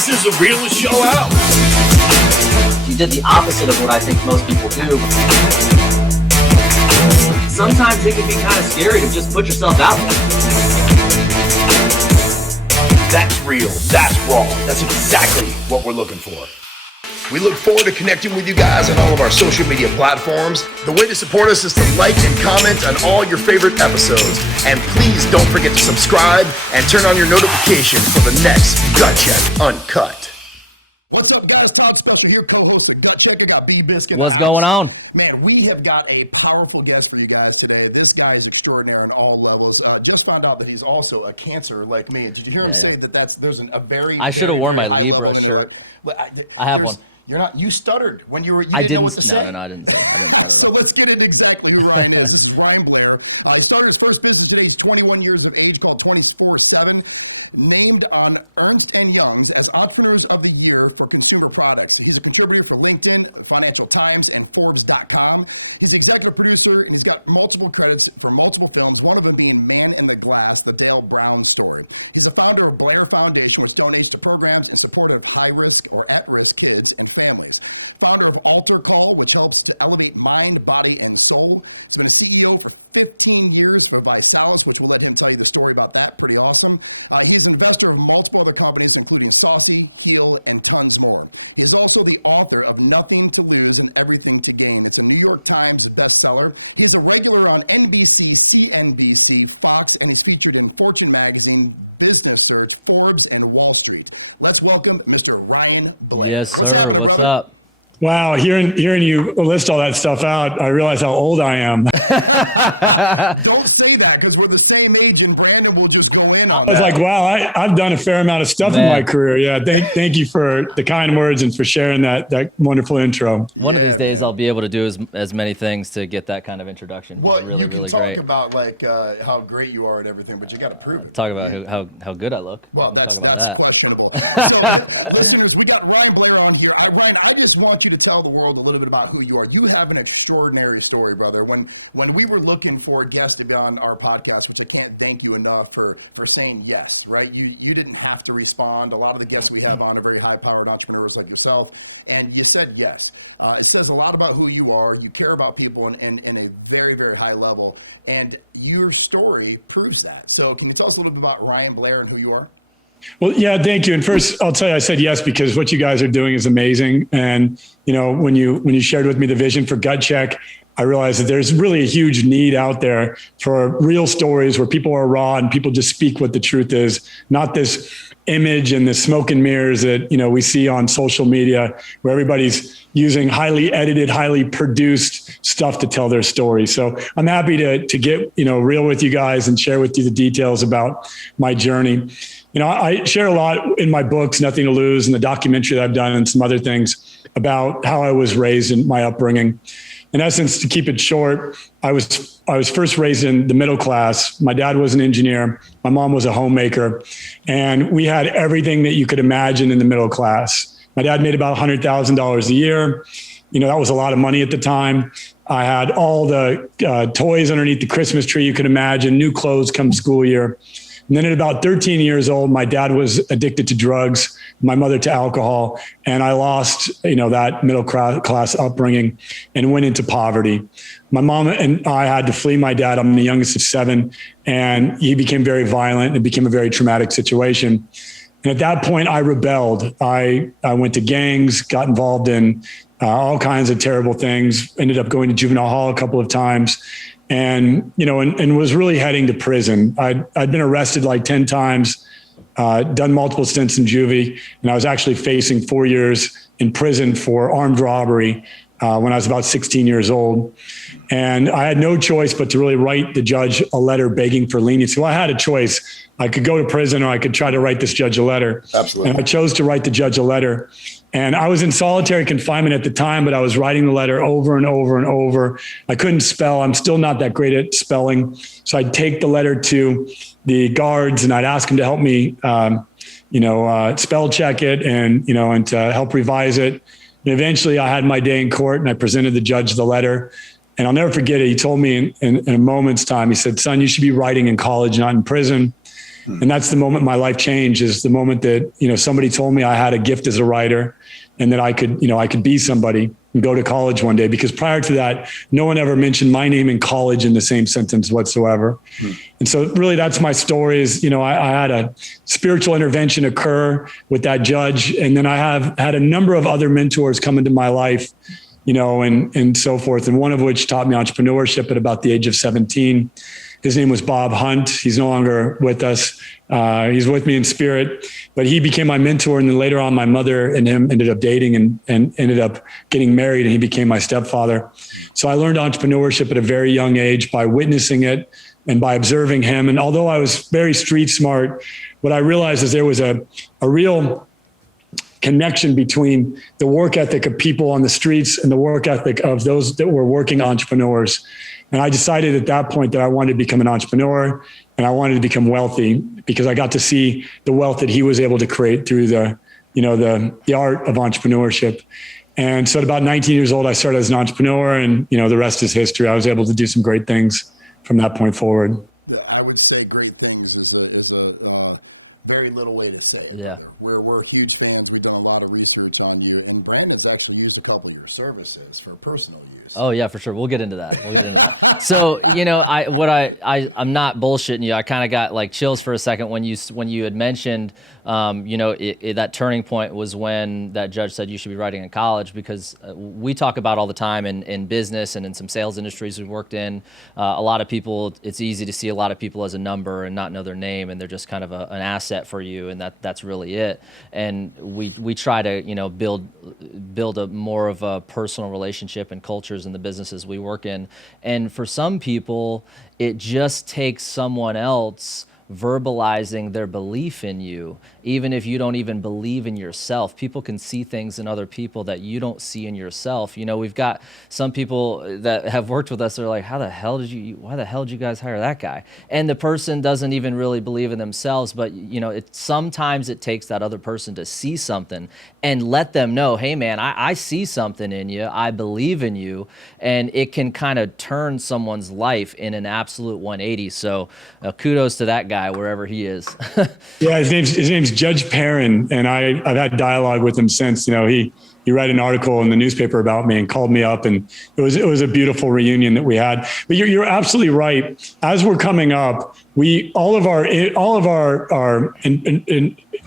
This is the realest show out. You did the opposite of what I think most people do. Sometimes it can be kind of scary to just put yourself out there. That's real. That's raw. That's exactly what we're looking for. We look forward to connecting with you guys on all of our social media platforms. The way to support us is to like and comment on all your favorite episodes. And please don't forget to subscribe and turn on your notifications for the next Gut Check Uncut. What's up, guys? Todd Special here, co-host of Gut Check. I got B-Bisc in the house. What's going on? Man, we have got a powerful guest for you guys today. This guy is extraordinary on all levels. Just found out that he's also a cancer like me. And did you hear him say that there's a very high level of intellect? I have one. You stuttered when you didn't know what to say. No, I didn't. So let's get into exactly who Ryan is. This is Ryan Blair. He started his first business today. He's 21 years of age, called 24/7, named on Ernst & Young's as Entrepreneurs of the Year for Consumer Products. He's a contributor for LinkedIn, Financial Times, and Forbes.com. He's the executive producer, and he's got multiple credits for multiple films, one of them being Man in the Glass, the Dale Brown story. He's a founder of Blair Foundation, which donates to programs in support of high-risk or at-risk kids and families. Founder of AlterCall, which helps to elevate mind, body, and soul. He's been a CEO for 15 years for Visalis, which we'll let him tell you the story about that. Pretty awesome. He's an investor of multiple other companies, including Saucy, Heal, and tons more. He is also the author of Nothing to Lose and Everything to Gain. It's a New York Times bestseller. He's a regular on NBC, CNBC, Fox, and he's featured in Fortune Magazine, Business Search, Forbes, and Wall Street. Let's welcome Mr. Ryan Blair. Yes, What's sir. happening, brother? Up? Wow, hearing you list all that stuff out, I realize how old I am. Don't say that, because we're the same age, and Brandon will just go in on that. I was like, wow, I've done a fair amount of stuff in my career. Yeah, thank you for the kind words and for sharing that wonderful intro. One of these days I'll be able to do as many things to get that kind of introduction. Well, really, you can really talk great. about like how great you are at everything, but you got to prove it. Talk about how good I look. Well, that's questionable. So, listeners, we got Ryan Blair on here. Ryan, I just want you to tell the world a little bit about who you are. You have an extraordinary story, brother. When we were looking for a guest to be on our podcast, which I can't thank you enough for saying yes, right? You didn't have to respond. A lot of the guests we have on are very high-powered entrepreneurs like yourself, and you said yes. It says a lot about who you are. You care about people in a very, very high level, and your story proves that. So can you tell us a little bit about Ryan Blair and who you are? Well, yeah, thank you. And first, I'll tell you, I said yes because what you guys are doing is amazing. And when you shared with me the vision for Gut Check, I realized that there's really a huge need out there for real stories where people are raw and people just speak what the truth is, not this image and the smoke and mirrors that we see on social media where everybody's using highly edited, highly produced stuff to tell their story. So I'm happy to get real with you guys and share with you the details about my journey. I share a lot in my books, Nothing to Lose, and the documentary that I've done and some other things about how I was raised and my upbringing. In essence, to keep it short, I was first raised in the middle class. My dad was an engineer. My mom was a homemaker. And we had everything that you could imagine in the middle class. My dad made about $100,000 a year. That was a lot of money at the time. I had all the toys underneath the Christmas tree you could imagine, new clothes come school year. And then at about 13 years old, my dad was addicted to drugs, my mother to alcohol, and I lost, that middle class upbringing and went into poverty. My mom and I had to flee my dad. I'm the youngest of 7, and he became very violent. It became a very traumatic situation. And at that point, I rebelled. I went to gangs, got involved in all kinds of terrible things, ended up going to juvenile hall a couple of times. And was really heading to prison. I'd been arrested like 10 times, done multiple stints in juvie, and I was actually facing 4 years in prison for armed robbery when I was about 16 years old. And I had no choice but to really write the judge a letter begging for leniency. Well, I had a choice. I could go to prison or I could try to write this judge a letter. Absolutely. And I chose to write the judge a letter. And I was in solitary confinement at the time, but I was writing the letter over and over and over. I couldn't spell. I'm still not that great at spelling. So I'd take the letter to the guards and I'd ask them to help me, spell check it and to help revise it. And eventually I had my day in court and I presented the judge the letter. And I'll never forget it. He told me in a moment's time, he said, "Son, you should be writing in college, not in prison." And that's the moment my life changed, is the moment that, somebody told me I had a gift as a writer and that I could be somebody and go to college one day, because prior to that, no one ever mentioned my name in college in the same sentence whatsoever. And so really that's my story is, I had a spiritual intervention occur with that judge. And then I have had a number of other mentors come into my life, and so forth. And one of which taught me entrepreneurship at about the age of 17. His name was Bob Hunt. He's no longer with us. He's with me in spirit, but he became my mentor. And then later on, my mother and him ended up dating and ended up getting married, and he became my stepfather. So I learned entrepreneurship at a very young age by witnessing it and by observing him. And although I was very street smart, what I realized is there was a real connection between the work ethic of people on the streets and the work ethic of those that were working entrepreneurs. And I decided at that point that I wanted to become an entrepreneur, and I wanted to become wealthy, because I got to see the wealth that he was able to create through the art of entrepreneurship. And so at about 19 years old, I started as an entrepreneur, and, the rest is history. I was able to do some great things from that point forward. I would say great things is a very little way to say it, brother. We're huge fans. We've done a lot of research on you, and Brandon's actually used a couple of your services for personal use. Oh yeah, for sure. We'll get into that. So I'm not bullshitting you. I kind of got like chills for a second when you had mentioned, that turning point was when that judge said you should be writing in college, because we talk about all the time in business and in some sales industries we've worked in. A lot of people, it's easy to see a lot of people as a number and not know their name, and they're just kind of an asset for you, and that's really it. And we try to build a more of a personal relationship and cultures in the businesses we work in. And for some people, it just takes someone else verbalizing their belief in you, even if you don't even believe in yourself. People can see things in other people that you don't see in yourself. We've got some people that have worked with us. They're like, why the hell did you guys hire that guy? And the person doesn't even really believe in themselves, but sometimes it takes that other person to see something and let them know, hey man, I see something in you. I believe in you. And it can kind of turn someone's life in an absolute 180. So kudos to that guy, wherever he is. Yeah, his name's Judge Perrin, and I've had dialogue with him since. He read an article in the newspaper about me and called me up, and it was a beautiful reunion that we had. But you're absolutely right. As we're coming up, all of our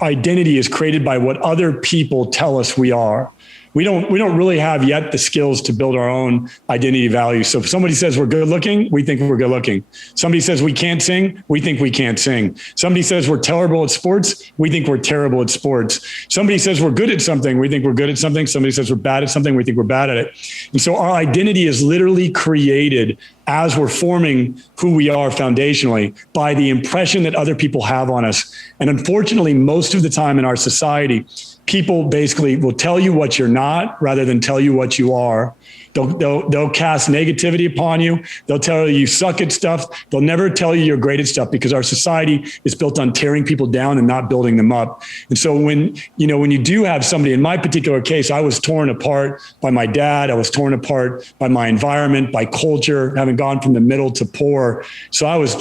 identity is created by what other people tell us we are. We don't really have yet the skills to build our own identity value. So if somebody says we're good looking, we think we're good looking. Somebody says we can't sing, we think we can't sing. Somebody says we're terrible at sports, we think we're terrible at sports. Somebody says we're good at something, we think we're good at something. Somebody says we're bad at something, we think we're bad at it. And so our identity is literally created as we're forming who we are foundationally by the impression that other people have on us. And unfortunately, most of the time in our society, people basically will tell you what you're not rather than tell you what you are. They'll cast negativity upon you. They'll tell you suck at stuff. They'll never tell you you're great at stuff, because our society is built on tearing people down and not building them up. And so when you do have somebody, in my particular case, I was torn apart by my dad. I was torn apart by my environment, by culture, having gone from the middle to poor. So I was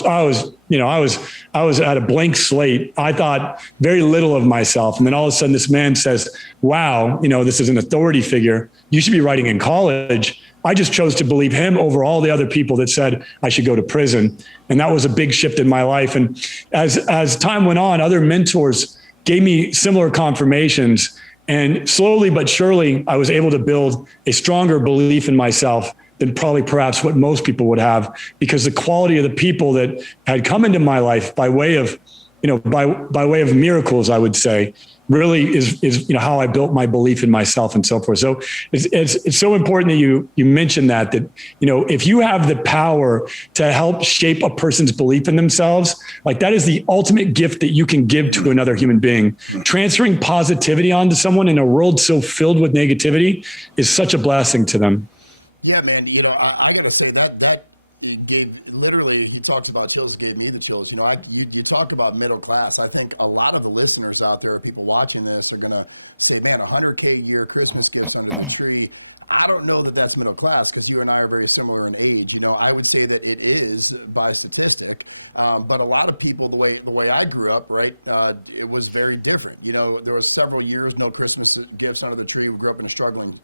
at a blank slate. I thought very little of myself. And then all of a sudden this man says, wow, this is an authority figure. You should be writing in college. I just chose to believe him over all the other people that said I should go to prison. And that was a big shift in my life. And as time went on, other mentors gave me similar confirmations. And slowly but surely, I was able to build a stronger belief in myself than probably perhaps what most people would have, because the quality of the people that had come into my life by way of miracles, I would say, really is how I built my belief in myself and so forth. So it's so important that you mentioned that if you have the power to help shape a person's belief in themselves, like that is the ultimate gift that you can give to another human being. Transferring positivity onto someone in a world so filled with negativity is such a blessing to them. Yeah, man. I got to say that he talks about chills, gave me the chills. You know, you talk about middle class. I think a lot of the listeners out there, people watching this, are going to say, man, $100K a year, Christmas gifts under the tree. I don't know that that's middle class, because you and I are very similar in age. You know, I would say that it is by statistic, but a lot of people, the way I grew up, right, it was very different. You know, there was several years, no Christmas gifts under the tree. We grew up in a struggling,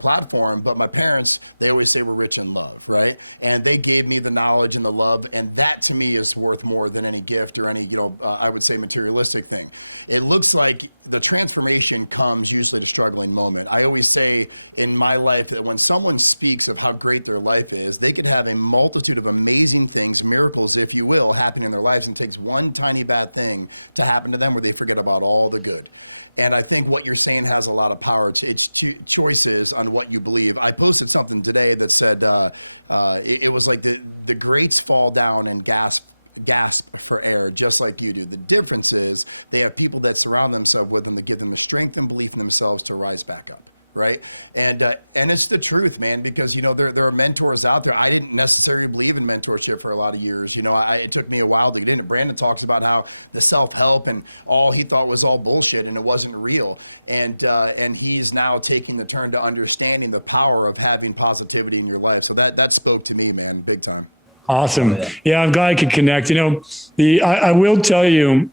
platform, but my parents, they always say we're rich in love, right? And they gave me the knowledge and the love, and that to me is worth more than any gift or any, I would say materialistic thing. It looks like the transformation comes usually at a struggling moment. I always say in my life that when someone speaks of how great their life is, they could have a multitude of amazing things, miracles, if you will, happening in their lives, and it takes one tiny bad thing to happen to them where they forget about all the good. And I think what you're saying has a lot of power. It's choices on what you believe. I posted something today that said, it was like the greats fall down and gasp for air, just like you do. The difference is they have people that surround themselves with them that give them the strength and belief in themselves to rise back up. Right. And it's the truth, man, because, there are mentors out there. I didn't necessarily believe in mentorship for a lot of years. It took me a while to get in it. Brandon talks about how the self-help and all he thought was all bullshit and it wasn't real. And he's now taking the turn to understanding the power of having positivity in your life. So that spoke to me, man, big time. Awesome. Yeah, I'm glad I could connect. I will tell you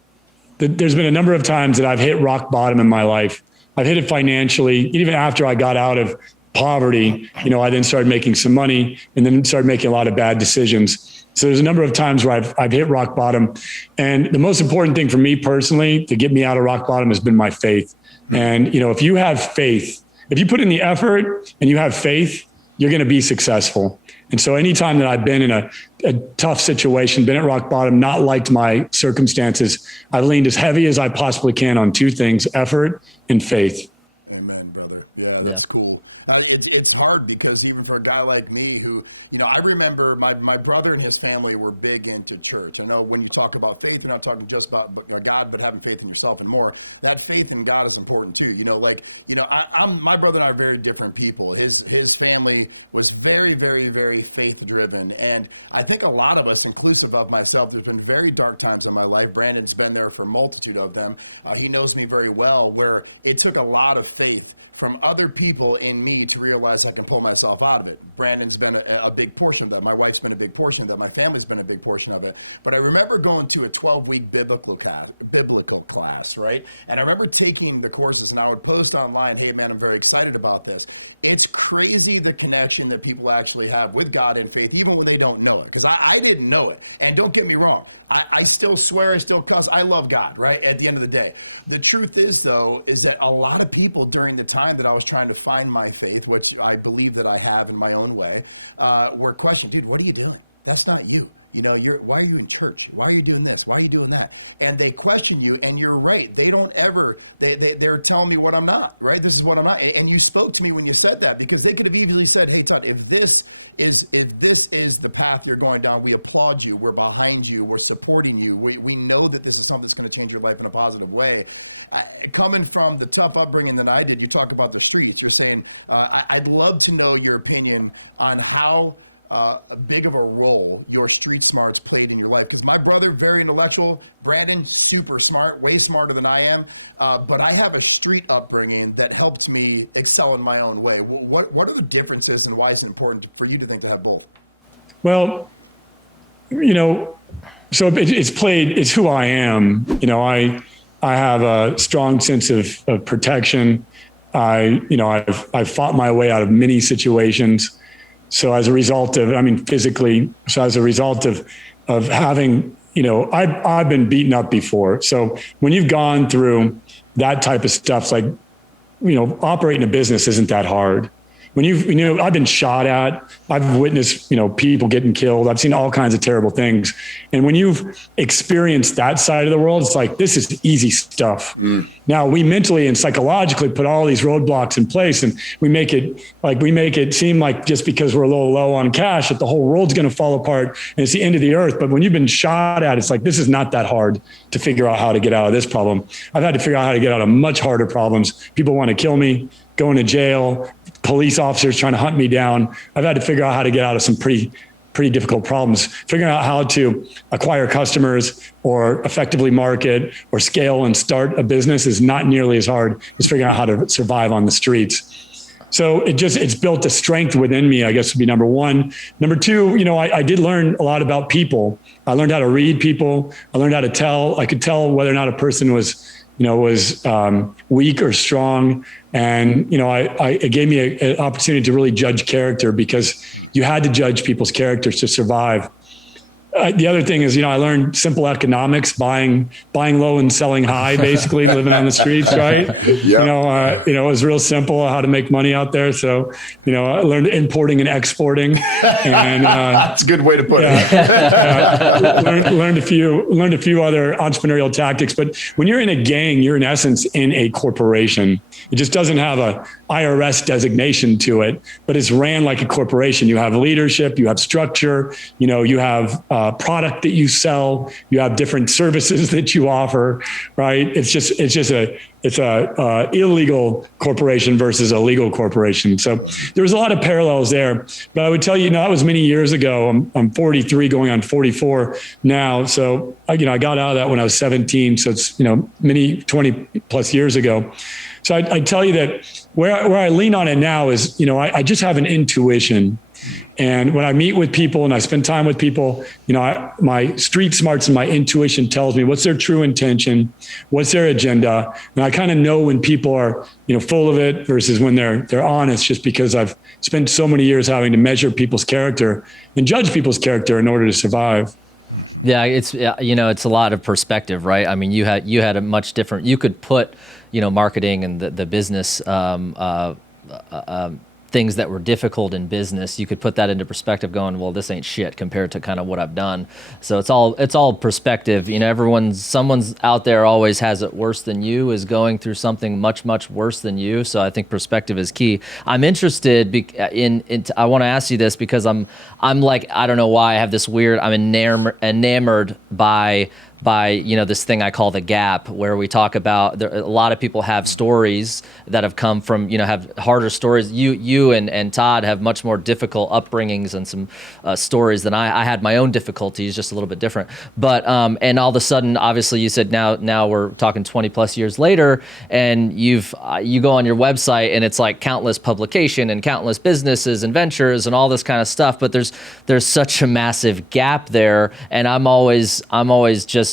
that there's been a number of times that I've hit rock bottom in my life. I've hit it financially. Even after I got out of poverty, I then started making some money and then started making a lot of bad decisions. So there's a number of times where I've hit rock bottom. And the most important thing for me personally to get me out of rock bottom has been my faith. And, if you have faith, if you put in the effort and you have faith, you're going to be successful. And so anytime that I've been in a tough situation, been at rock bottom, not liked my circumstances, I've leaned as heavy as I possibly can on two things: effort and faith. Amen, brother. Yeah, that's cool. It's hard because even for a guy like me who, I remember my brother and his family were big into church. I know when you talk about faith, you're not talking just about God, but having faith in yourself and more. That faith in God is important too. My brother and I are very different people. His family was very, very, very faith driven. And I think a lot of us, inclusive of myself, there's been very dark times in my life. Brandon's been there for a multitude of them. He knows me very well, where it took a lot of faith from other people in me to realize I can pull myself out of it. Brandon's been a big portion of that. My wife's been a big portion of that. My family's been a big portion of it. But I remember going to a 12-week biblical class, right? And I remember taking the courses, and I would post online, hey man, I'm very excited about this. It's crazy the connection that people actually have with God and faith, even when they don't know it. Because I didn't know it. And don't get me wrong, I still swear, I still cuss. I love God, right? At the end of the day. The truth is, though, is that a lot of people during the time that I was trying to find my faith, which I believe that I have in my own way, were questioning, dude, what are you doing? That's not you. Why are you in church? Why are you doing this? Why are you doing that? And they question you, and you're right. They don't ever, they're telling me what I'm not, right? This is what I'm not. And you spoke to me when you said that, because they could have easily said, hey, Todd, if this is the path you're going down, we applaud you. We're behind you. We're supporting you. We know that this is something that's going to change your life in a positive way. Coming from the tough upbringing that I did, you talk about the streets. You're saying, I'd love to know your opinion on how big of a role your street smarts played in your life. Because my brother, very intellectual. Brandon, super smart, way smarter than I am. But I have a street upbringing that helped me excel in my own way. What are the differences, and why is it important for you to think to have both? Well, so it's who I am. I have a strong sense of protection. I've fought my way out of many situations. So as a result of, physically, as a result of having, I've been beaten up before. So when you've gone through that type of stuff, it's like, operating a business isn't that hard. When I've been shot at, I've witnessed, people getting killed. I've seen all kinds of terrible things. And when you've experienced that side of the world, it's like, this is easy stuff. Now we mentally and psychologically put all these roadblocks in place, and we make it seem like just because we're a little low on cash that the whole world's going to fall apart and it's the end of the earth. But when you've been shot at, it's like, this is not that hard to figure out how to get out of this problem. I've had to figure out how to get out of much harder problems. People want to kill me, going to jail, police officers trying to hunt me down. I've had to figure out how to get out of some pretty pretty difficult problems. Figuring out how to acquire customers or effectively market or scale and start a business is not nearly as hard as figuring out how to survive on the streets. So it's built a strength within me, I guess, would be number one. Number two, I did learn a lot about people. I learned how to read people. I learned how to tell. I could tell whether or not a person was weak or strong. And, it gave me an opportunity to really judge character, because you had to judge people's characters to survive. The other thing is, I learned simple economics, buying low and selling high, basically living on the streets, right? Yep. It was real simple how to make money out there. So, I learned importing and exporting, and that's a good way to put it. Learned a few other entrepreneurial tactics. But when you're in a gang, you're in essence in a corporation. It just doesn't have a IRS designation to it, but it's ran like a corporation. You have leadership, you have structure, you have product that you sell, you have different services that you offer, right? It's a illegal corporation versus a legal corporation. So there's a lot of parallels there, but I would tell you, that was many years ago. I'm 43 going on 44 now. So I got out of that when I was 17. So it's, many 20 plus years ago. So I tell you that where I lean on it now is, I just have an intuition. And when I meet with people and I spend time with people, my street smarts and my intuition tells me what's their true intention, what's their agenda. And I kind of know when people are, full of it versus when they're honest, just because I've spent so many years having to measure people's character and judge people's character in order to survive. Yeah, it's a lot of perspective, right? I mean, you had a much different. You could put, marketing and the business things that were difficult in business. You could put that into perspective, going, well, this ain't shit compared to kind of what I've done. So it's all perspective. Someone's out there always has it worse than you, is going through something much, much worse than you. So I think perspective is key. I'm interested I want to ask you this because I'm like, I don't know why I have this weird, I'm enamored by this thing I call the gap, where we talk about a lot of people have stories that have come from, have harder stories. You and Todd have much more difficult upbringings and some stories than I had. My own difficulties, just a little bit different. But and all of a sudden, obviously, you said now we're talking 20 plus years later, and you go on your website and it's like countless publication and countless businesses and ventures and all this kind of stuff. But there's such a massive gap there, and I'm always just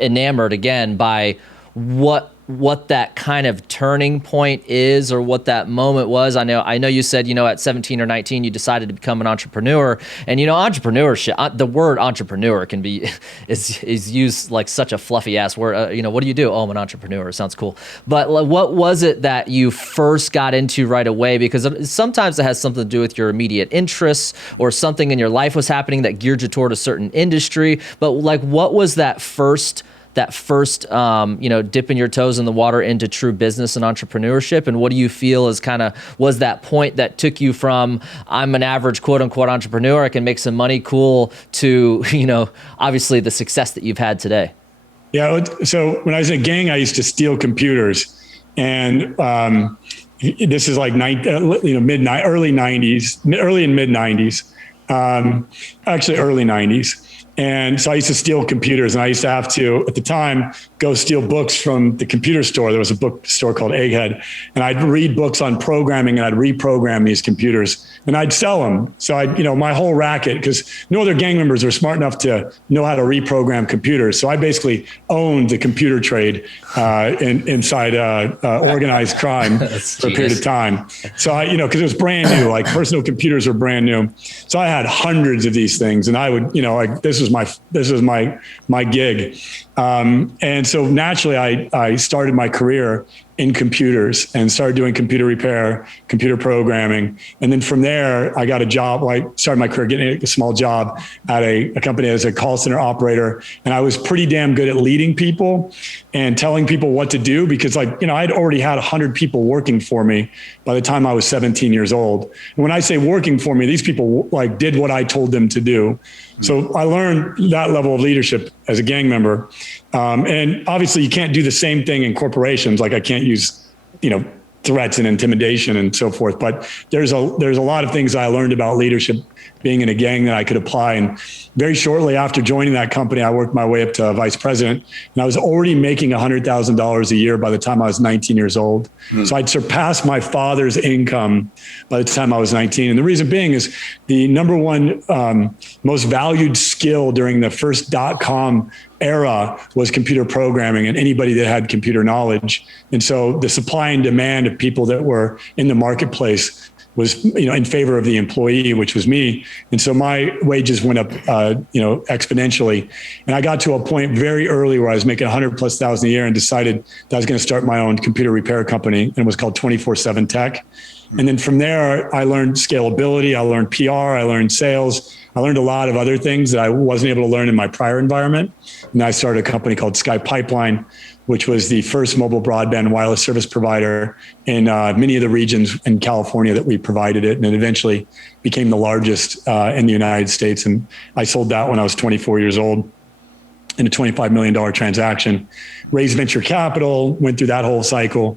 enamored again by what that kind of turning point is, or what that moment was. I know you said, at 17 or 19, you decided to become an entrepreneur, and entrepreneurship, the word entrepreneur is used like such a fluffy ass word. What do you do? Oh, I'm an entrepreneur. Sounds cool. But what was it that you first got into right away? Because sometimes it has something to do with your immediate interests, or something in your life was happening that geared you toward a certain industry. But what was that first dipping your toes in the water into true business and entrepreneurship? And what do you feel was that point that took you from, I'm an average quote unquote entrepreneur, I can make some money, cool, to, obviously the success that you've had today? Yeah. So when I was in a gang, I used to steal computers, and this is like early and mid 90s, actually early 90s. And so I used to steal computers, and I used to have to, at the time, go steal books from the computer store. There was a bookstore called Egghead, and I'd read books on programming, and I'd reprogram these computers, and I'd sell them. So my whole racket, because no other gang members were smart enough to know how to reprogram computers. So I basically owned the computer trade inside organized crime for a period of time. So because it was brand new, like personal computers were brand new. So I had hundreds of these things, and I would, this was my gig. And so naturally I started my career in computers and started doing computer repair, computer programming. And then from there, I got a job. I started my career getting a small job at a company as a call center operator. And I was pretty damn good at leading people and telling people what to do, because I'd already had 100 people working for me by the time I was 17 years old. And when I say working for me, these people did what I told them to do. Mm-hmm. So I learned that level of leadership as a gang member. And obviously you can't do the same thing in corporations. Like I can't use, threats and intimidation and so forth. But there's a lot of things I learned about leadership being in a gang that I could apply. And very shortly after joining that company, I worked my way up to vice president, and I was already making $100,000 a year by the time I was 19 years old. So I'd surpassed my father's income by the time I was 19. And the reason being is the number one most valued skill during the first .com era was computer programming and anybody that had computer knowledge. And so the supply and demand of people that were in the marketplace was, in favor of the employee, which was me. And so my wages went up, exponentially. And I got to a point very early where I was making $100,000+ a year and decided that I was going to start my own computer repair company. And it was called 24/7 Tech. And then from there, I learned scalability. I learned PR. I learned sales. I learned a lot of other things that I wasn't able to learn in my prior environment. And I started a company called Sky Pipeline, which was the first mobile broadband wireless service provider in many of the regions in California that we provided it. And it eventually became the largest in the United States. And I sold that when I was 24 years old in a $25 million transaction, raised venture capital, went through that whole cycle.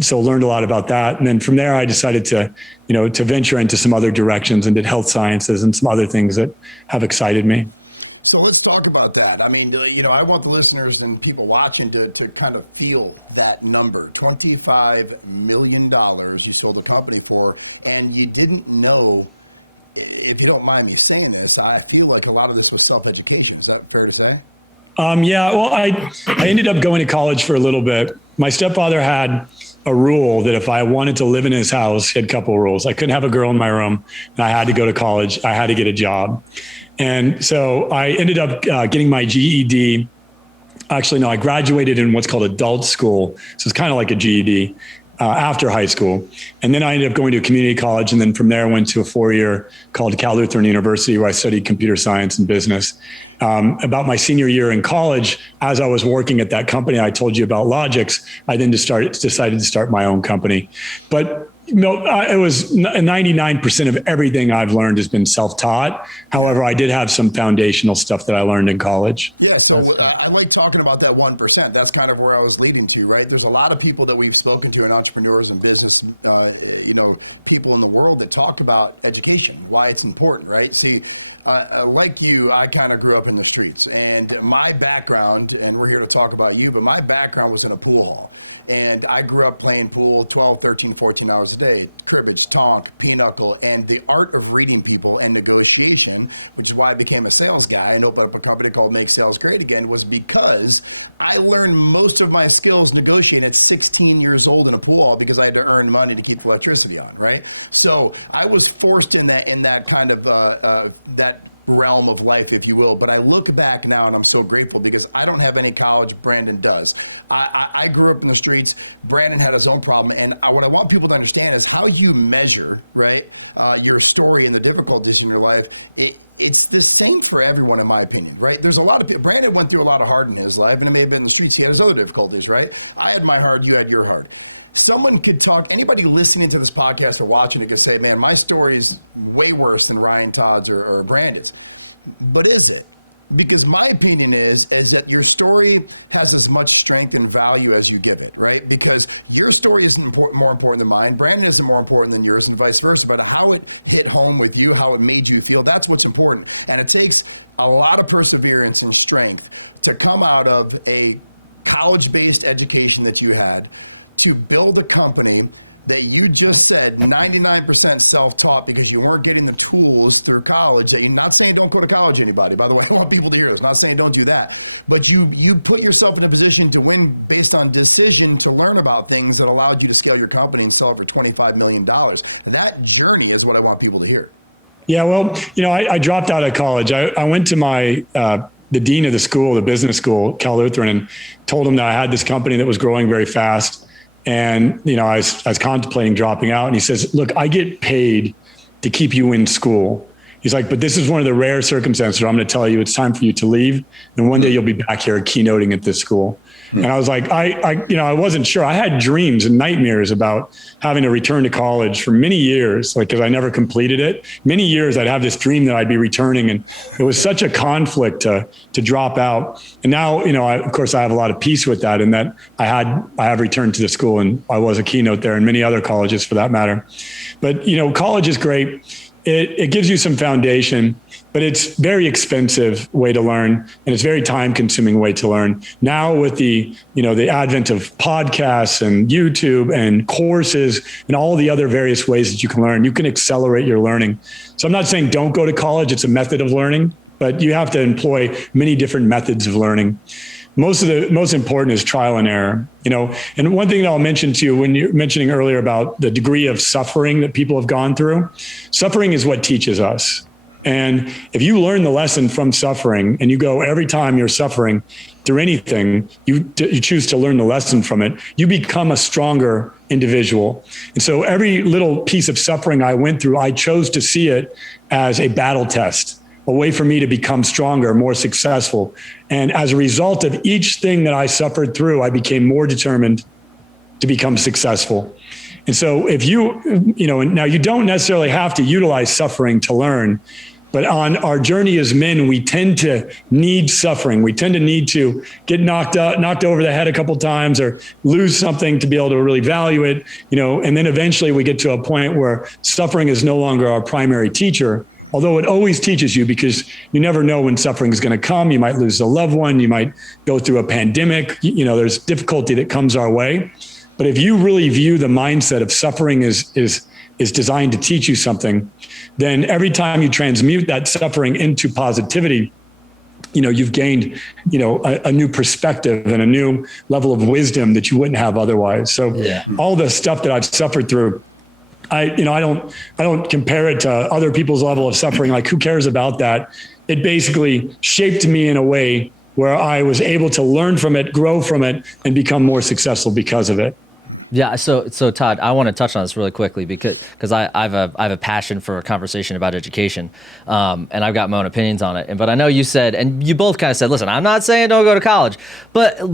So learned a lot about that. And then from there, I decided to venture into some other directions and did health sciences and some other things that have excited me. So let's talk about that. I mean, I want the listeners and people watching to kind of feel that number. $25 million you sold the company for, and you didn't know, if you don't mind me saying this, I feel like a lot of this was self-education. Is that fair to say? Yeah, well, I ended up going to college for a little bit. My stepfather had a rule that if I wanted to live in his house, he had a couple of rules. I couldn't have a girl in my room, and I had to go to college. I had to get a job. And so I ended up getting my GED. Actually, no, I graduated in what's called adult school. So it's kind of like a GED after high school. And then I ended up going to a community college. And then from there, I went to a 4-year called Cal Lutheran University, where I studied computer science and business. About my senior year in college, as I was working at that company I told you about, Logix, I then decided to start my own company. But it was 99% of everything I've learned has been self-taught. However, I did have some foundational stuff that I learned in college. Yeah. So I like talking about that 1%. That's kind of where I was leading to, right? There's a lot of people that we've spoken to, and entrepreneurs and business, people in the world that talk about education, why it's important, right? See, like you, I kind of grew up in the streets, and my background, and we're here to talk about you, but my background was in a pool hall, and I grew up playing pool 12, 13, 14 hours a day, cribbage, tonk, pinochle, and the art of reading people and negotiation, which is why I became a sales guy and opened up a company called Make Sales Great Again, was because I learned most of my skills negotiating at 16 years old in a pool hall because I had to earn money to keep the electricity on, right? So I was forced in that kind of that realm of life, if you will. But I look back now and I'm so grateful because I don't have any college. Brandon does. I grew up in the streets. Brandon had his own problem. And what I want people to understand is how you measure, right, your story and the difficulties in your life. It's the same for everyone, in my opinion, right? There's a lot of people. Brandon went through a lot of hard in his life, and it may have been in the streets. He had his other difficulties, right? I had my hard, you had your hard. Someone could talk, anybody listening to this podcast or watching it could say, man, my story is way worse than Ryan, Todd's, or Brandon's. But is it? Because my opinion is that your story has as much strength and value as you give it, right? Because your story isn't more important than mine. Brandon isn't more important than yours, and vice versa. But how it hit home with you, how it made you feel, that's what's important. And it takes a lot of perseverance and strength to come out of a college-based education that you had to build a company that you just said 99% self-taught because you weren't getting the tools through college. That you're not saying don't go to college, anybody. By the way, I want people to hear this. Not saying don't do that. But you put yourself in a position to win based on decision to learn about things that allowed you to scale your company and sell it for $25 million. That journey is what I want people to hear. Yeah, well, I dropped out of college. I went to my the dean of the school, the business school, Cal Lutheran, and told him that I had this company that was growing very fast. And, I was contemplating dropping out. And he says, look, I get paid to keep you in school. He's like, but this is one of the rare circumstances where I'm going to tell you it's time for you to leave. And one day you'll be back here keynoting at this school. And I was like, I wasn't sure. I had dreams and nightmares about having to return to college for many years, because I never completed it. Many years I'd have this dream that I'd be returning, and it was such a conflict to drop out. And now, of course, I have a lot of peace with that, and that I have returned to the school, and I was a keynote there, and many other colleges for that matter. But college is great. it gives you some foundation, but it's very expensive way to learn, and it's very time consuming way to learn. Now with the advent of podcasts and YouTube and courses and all the other various ways that you can learn, you can accelerate your learning. So I'm not saying don't go to college. It's a method of learning, but you have to employ many different methods of learning. Most important is trial and error, and one thing that I'll mention to you when you're mentioning earlier about the degree of suffering that people have gone through, suffering is what teaches us. And if you learn the lesson from suffering and you go every time you're suffering through anything, you choose to learn the lesson from it, you become a stronger individual. And so every little piece of suffering I went through, I chose to see it as a battle test, a way for me to become stronger, more successful. And as a result of each thing that I suffered through, I became more determined to become successful. And so if now you don't necessarily have to utilize suffering to learn, but on our journey as men, we tend to need suffering. We tend to need to get knocked over the head a couple times or lose something to be able to really value it, and then eventually we get to a point where suffering is no longer our primary teacher, although it always teaches you, because you never know when suffering is going to come. You might lose a loved one. You might go through a pandemic. There's difficulty that comes our way. But if you really view the mindset of suffering is designed to teach you something, then every time you transmute that suffering into positivity, you've gained, a new perspective and a new level of wisdom that you wouldn't have otherwise. So all the stuff that I've suffered through, I don't compare it to other people's level of suffering. Like, who cares about that? It basically shaped me in a way where I was able to learn from it, grow from it, and become more successful because of it. Yeah. So Todd, I want to touch on this really quickly because I have a passion for a conversation about education, and I've got my own opinions on it. But I know you said, and you both kind of said, listen, I'm not saying don't go to college, but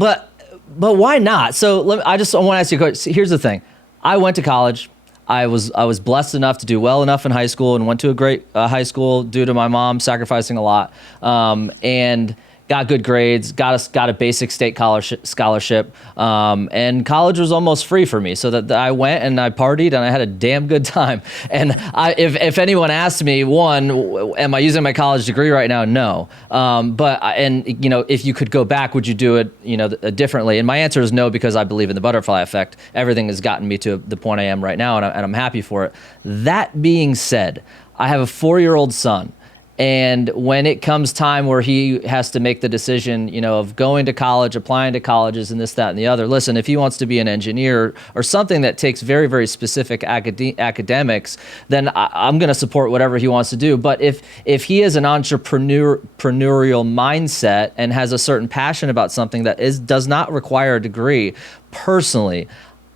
why not? So I want to ask you a question. Here's the thing. I went to college. I was blessed enough to do well enough in high school and went to a great high school due to my mom sacrificing a lot, and got good grades, got a basic state scholarship, and college was almost free for me. So that I went and I partied and I had a damn good time. And if anyone asked me, one, am I using my college degree right now? No. If you could go back, would you do it, differently? And my answer is no, because I believe in the butterfly effect. Everything has gotten me to the point I am right now, and I'm happy for it. That being said, I have a 4-year-old son. And when it comes time where he has to make the decision, of going to college, applying to colleges and this, that, and the other, listen, if he wants to be an engineer or something that takes very, very specific academics, then I'm going to support whatever he wants to do. But if he has an entrepreneurial mindset and has a certain passion about something that does not require a degree, personally,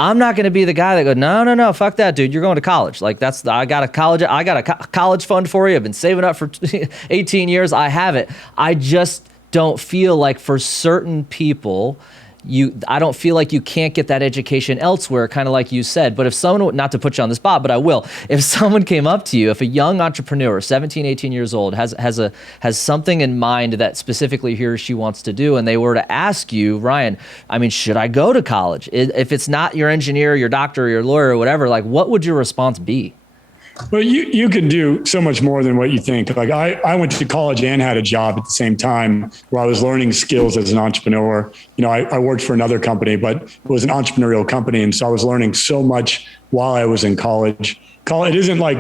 I'm not going to be the guy that goes, no, fuck that, dude. You're going to college. Like, I got a college fund for you. I've been saving up for 18 years. I have it. I just don't feel like for certain people, I don't feel like you can't get that education elsewhere, kind of like you said. But if someone, not to put you on the spot, but I will, if someone came up to you, if a young entrepreneur, 17, 18 years old, has something in mind that specifically he or she wants to do, and they were to ask you, Ryan, should I go to college? If it's not your engineer, your doctor, or your lawyer, or whatever, like, what would your response be? Well, you can do so much more than what you think. Like, I went to college and had a job at the same time where I was learning skills as an entrepreneur. I worked for another company, but it was an entrepreneurial company. And so I was learning so much while I was in college. It isn't like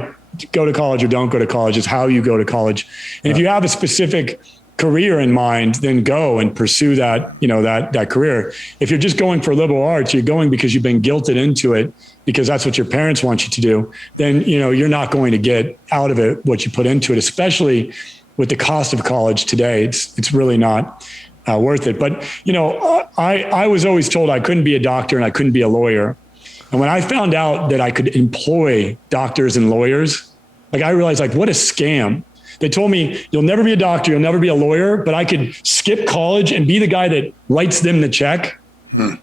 go to college or don't go to college. It's how you go to college. And if you have a specific career in mind, then go and pursue that, that career. If you're just going for liberal arts, you're going because you've been guilted into it, because that's what your parents want you to do, then, you're not going to get out of it what you put into it, especially with the cost of college today. It's really not worth it. But, I was always told I couldn't be a doctor and I couldn't be a lawyer. And when I found out that I could employ doctors and lawyers, I realized, what a scam. They told me, you'll never be a doctor, you'll never be a lawyer, but I could skip college and be the guy that writes them the check,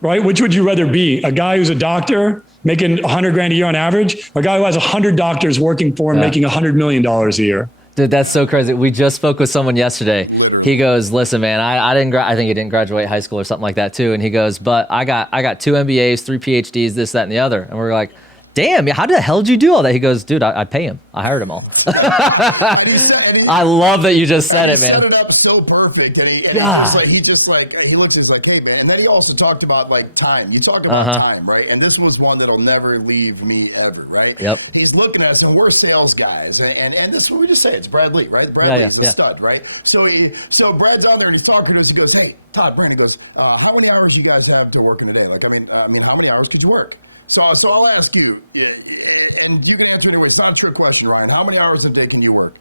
right? Which would you rather be? A guy who's a doctor making $100,000 a year on average, or a guy who has 100 doctors working for him making $100 million a year? Dude, that's so crazy. We just spoke with someone yesterday. Literally. He goes, listen, man, I think he didn't graduate high school or something like that too. And he goes, but I got 2 MBAs, 3 PhDs, this, that, and the other. And we're like, damn, how the hell did you do all that? He goes, dude, I pay him. I hired him all. and he said, I love that you just said and it, he set it up so perfect. And he looks, he's like, hey man. And then he also talked about like time. You talk about time, right? And this was one that'll never leave me ever, right? Yep. He's looking at us and we're sales guys. And this is what we just say. It's Brad Lee, right? Brad Lee's a stud, right? So Brad's on there and he's talking to us. He goes, hey, Todd, Brandon goes, how many hours you guys have to work in a day? Like, I mean, how many hours could you work? So I'll ask you, and you can answer anyway. It's not a trick question, Ryan. How many hours a day can you work?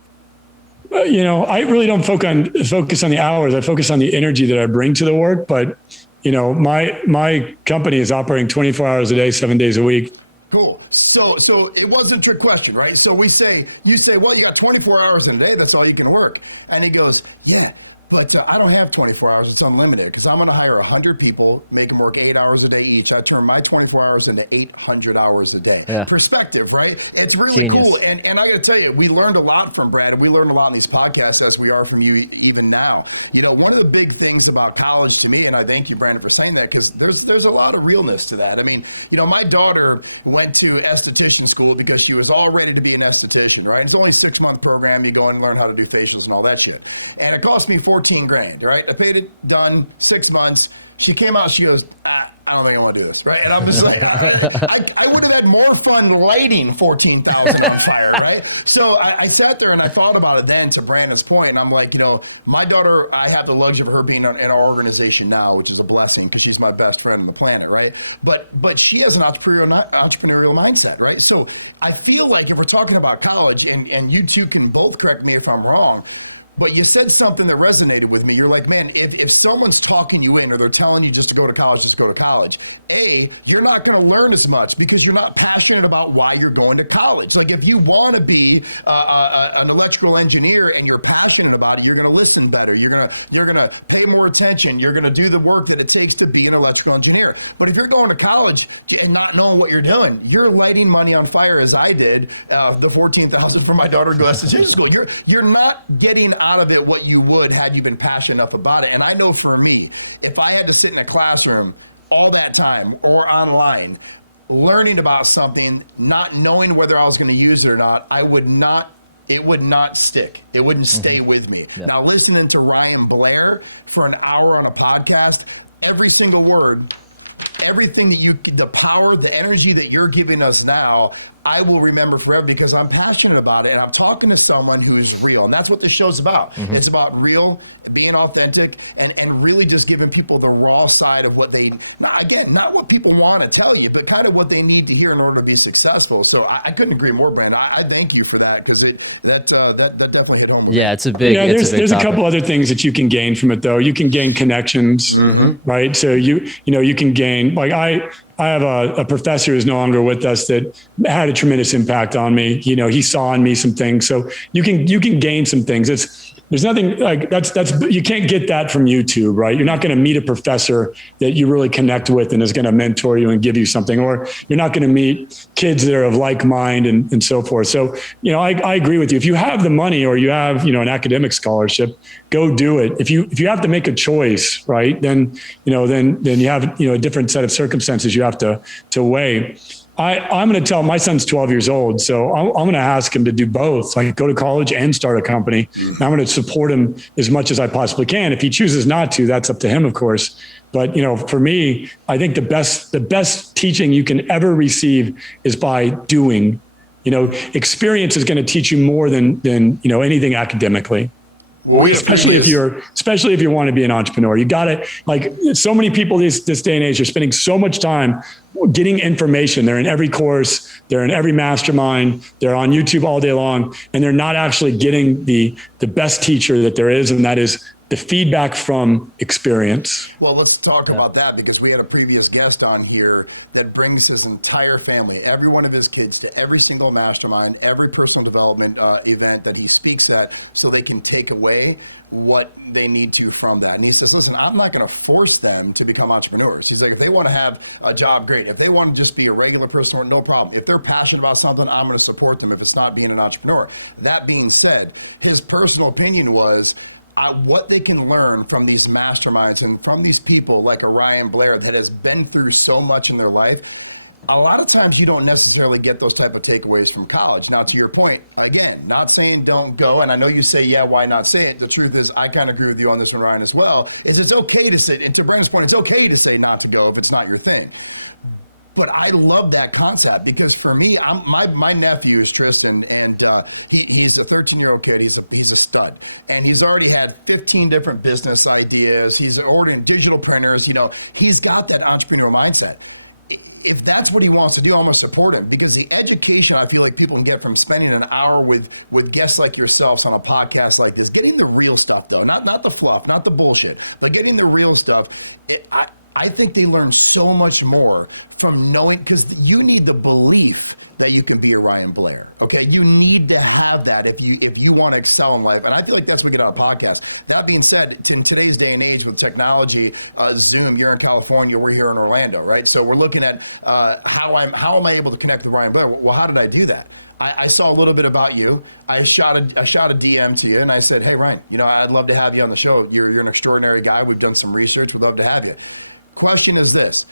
I really don't focus on the hours. I focus on the energy that I bring to the work. But, my company is operating 24 hours a day, 7 days a week. Cool. So it wasn't a trick question, right? So you say, well, you got 24 hours in a day. That's all you can work. And he goes, yeah. But I don't have 24 hours. It's unlimited because I'm going to hire 100 people, make them work 8 hours a day each. I turn my 24 hours into 800 hours a day. Yeah. Perspective, right? It's really cool. And I got to tell you, we learned a lot from Brad. And we learned a lot in these podcasts as we are from you even now. One of the big things about college to me, and I thank you, Brandon, for saying that, because there's a lot of realness to that. I mean, my daughter went to esthetician school because she was all ready to be an esthetician, right? It's only a 6-month program. You go and learn how to do facials and all that shit. And it cost me $14,000, right? I paid it, done, 6 months. She came out, she goes, I don't think I want to do this, right? And I'm just like, I would have had more fun lighting 14,000 on fire, right? So I sat there and I thought about it then, to Brandon's point, and I'm like, my daughter, I have the luxury of her being in our organization now, which is a blessing because she's my best friend on the planet, right? But she has an entrepreneurial mindset, right? So I feel like if we're talking about college, and you two can both correct me if I'm wrong, but you said something that resonated with me. You're like, man, if someone's talking you in or they're telling you just to go to college, just go to college. You're not going to learn as much because you're not passionate about why you're going to college. Like if you want to be an electrical engineer and you're passionate about it, you're going to listen better. You're going to pay more attention. You're going to do the work that it takes to be an electrical engineer. But if you're going to college and not knowing what you're doing, you're lighting money on fire, as I did, the $14,000 for my daughter to go to school. You're not getting out of it what you would had you been passionate enough about it. And I know for me, if I had to sit in a classroom all that time or online learning about something, not knowing whether I was going to use it or not, it would not stick. It wouldn't stay with me. Yeah. Now, listening to Ryan Blair for an hour on a podcast, every single word, everything the power, the energy that you're giving us now, I will remember forever because I'm passionate about it and I'm talking to someone who's real. And that's what this show's about. Mm-hmm. It's about real, being authentic, and really just giving people the raw side of what not what people want to tell you, but kind of what they need to hear in order to be successful. So I couldn't agree more, Brandon. I thank you for that because that definitely hit home with me. Yeah, it's a big there's a couple other things that you can gain from it though. You can gain connections, right? So you can gain, like I have a professor who's no longer with us that had a tremendous impact on me. He saw in me some things. So you can gain some things. There's nothing like that's you can't get that from YouTube, right? You're not going to meet a professor that you really connect with and is going to mentor you and give you something, or you're not going to meet kids that are of like mind and so forth. So, I agree with you. If you have the money or you have, an academic scholarship, go do it. If you have to make a choice, right, then you have, a different set of circumstances you have to weigh. I'm going to tell my son's 12 years old. So I'm going to ask him to do both, like go to college and start a company. Mm-hmm. I'm going to support him as much as I possibly can. If he chooses not to, that's up to him, of course. But, for me, I think the best teaching you can ever receive is by doing. Experience is going to teach you more than anything academically. Well, especially if you want to be an entrepreneur, you got to, like, so many people this day and age are spending so much time getting information. They're in every course, they're in every mastermind, they're on YouTube all day long, and they're not actually getting the best teacher that there is, and that is the feedback from experience. Well, let's talk about that because we had a previous guest on here that brings his entire family, every one of his kids, to every single mastermind, every personal development event that he speaks at, so they can take away what they need to from that. And he says, listen, I'm not going to force them to become entrepreneurs. He's like, if they want to have a job, great. If they want to just be a regular person, no problem. If they're passionate about something, I'm going to support them if it's not being an entrepreneur. That being said, his personal opinion was, what they can learn from these masterminds and from these people like a Ryan Blair that has been through so much in their life. a lot of times you don't necessarily get those type of takeaways from college. Now, to your point, again, not saying don't go, and I know you say, yeah, why not say it? The truth is, I kind of agree with you on this one, Ryan, as well, is it's okay to say, and to Brandon's point, it's okay to say not to go if it's not your thing. But I love that concept because for me, my nephew is Tristan, and he's a 13-year-old kid. He's a stud, and he's already had 15 different business ideas. He's ordering digital printers. You know, he's got that entrepreneurial mindset. If that's what he wants to do, I'm gonna support him, because the education I feel like people can get from spending an hour with guests like yourselves on a podcast like this, getting the real stuff though, not the fluff, not the bullshit, but getting the real stuff. I think they learn so much more from knowing, because you need the belief that you can be a Ryan Blair. Okay, you need to have that if you want to excel in life, and I feel like that's what we get out of podcasts. That being said, in today's day and age with technology, Zoom, you're in California, we're here in Orlando, right? So we're looking at how am I able to connect with Ryan Blair? Well, how did I do that? I saw a little bit about you. I shot a DM to you, and I said, hey Ryan, you know, I'd love to have you on the show. You're an extraordinary guy. We've done some research. We'd love to have you. Question is this: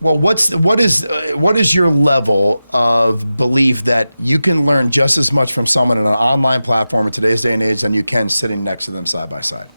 what is your level of belief that you can learn just as much from someone on an online platform in today's day and age than you can sitting next to them side by side?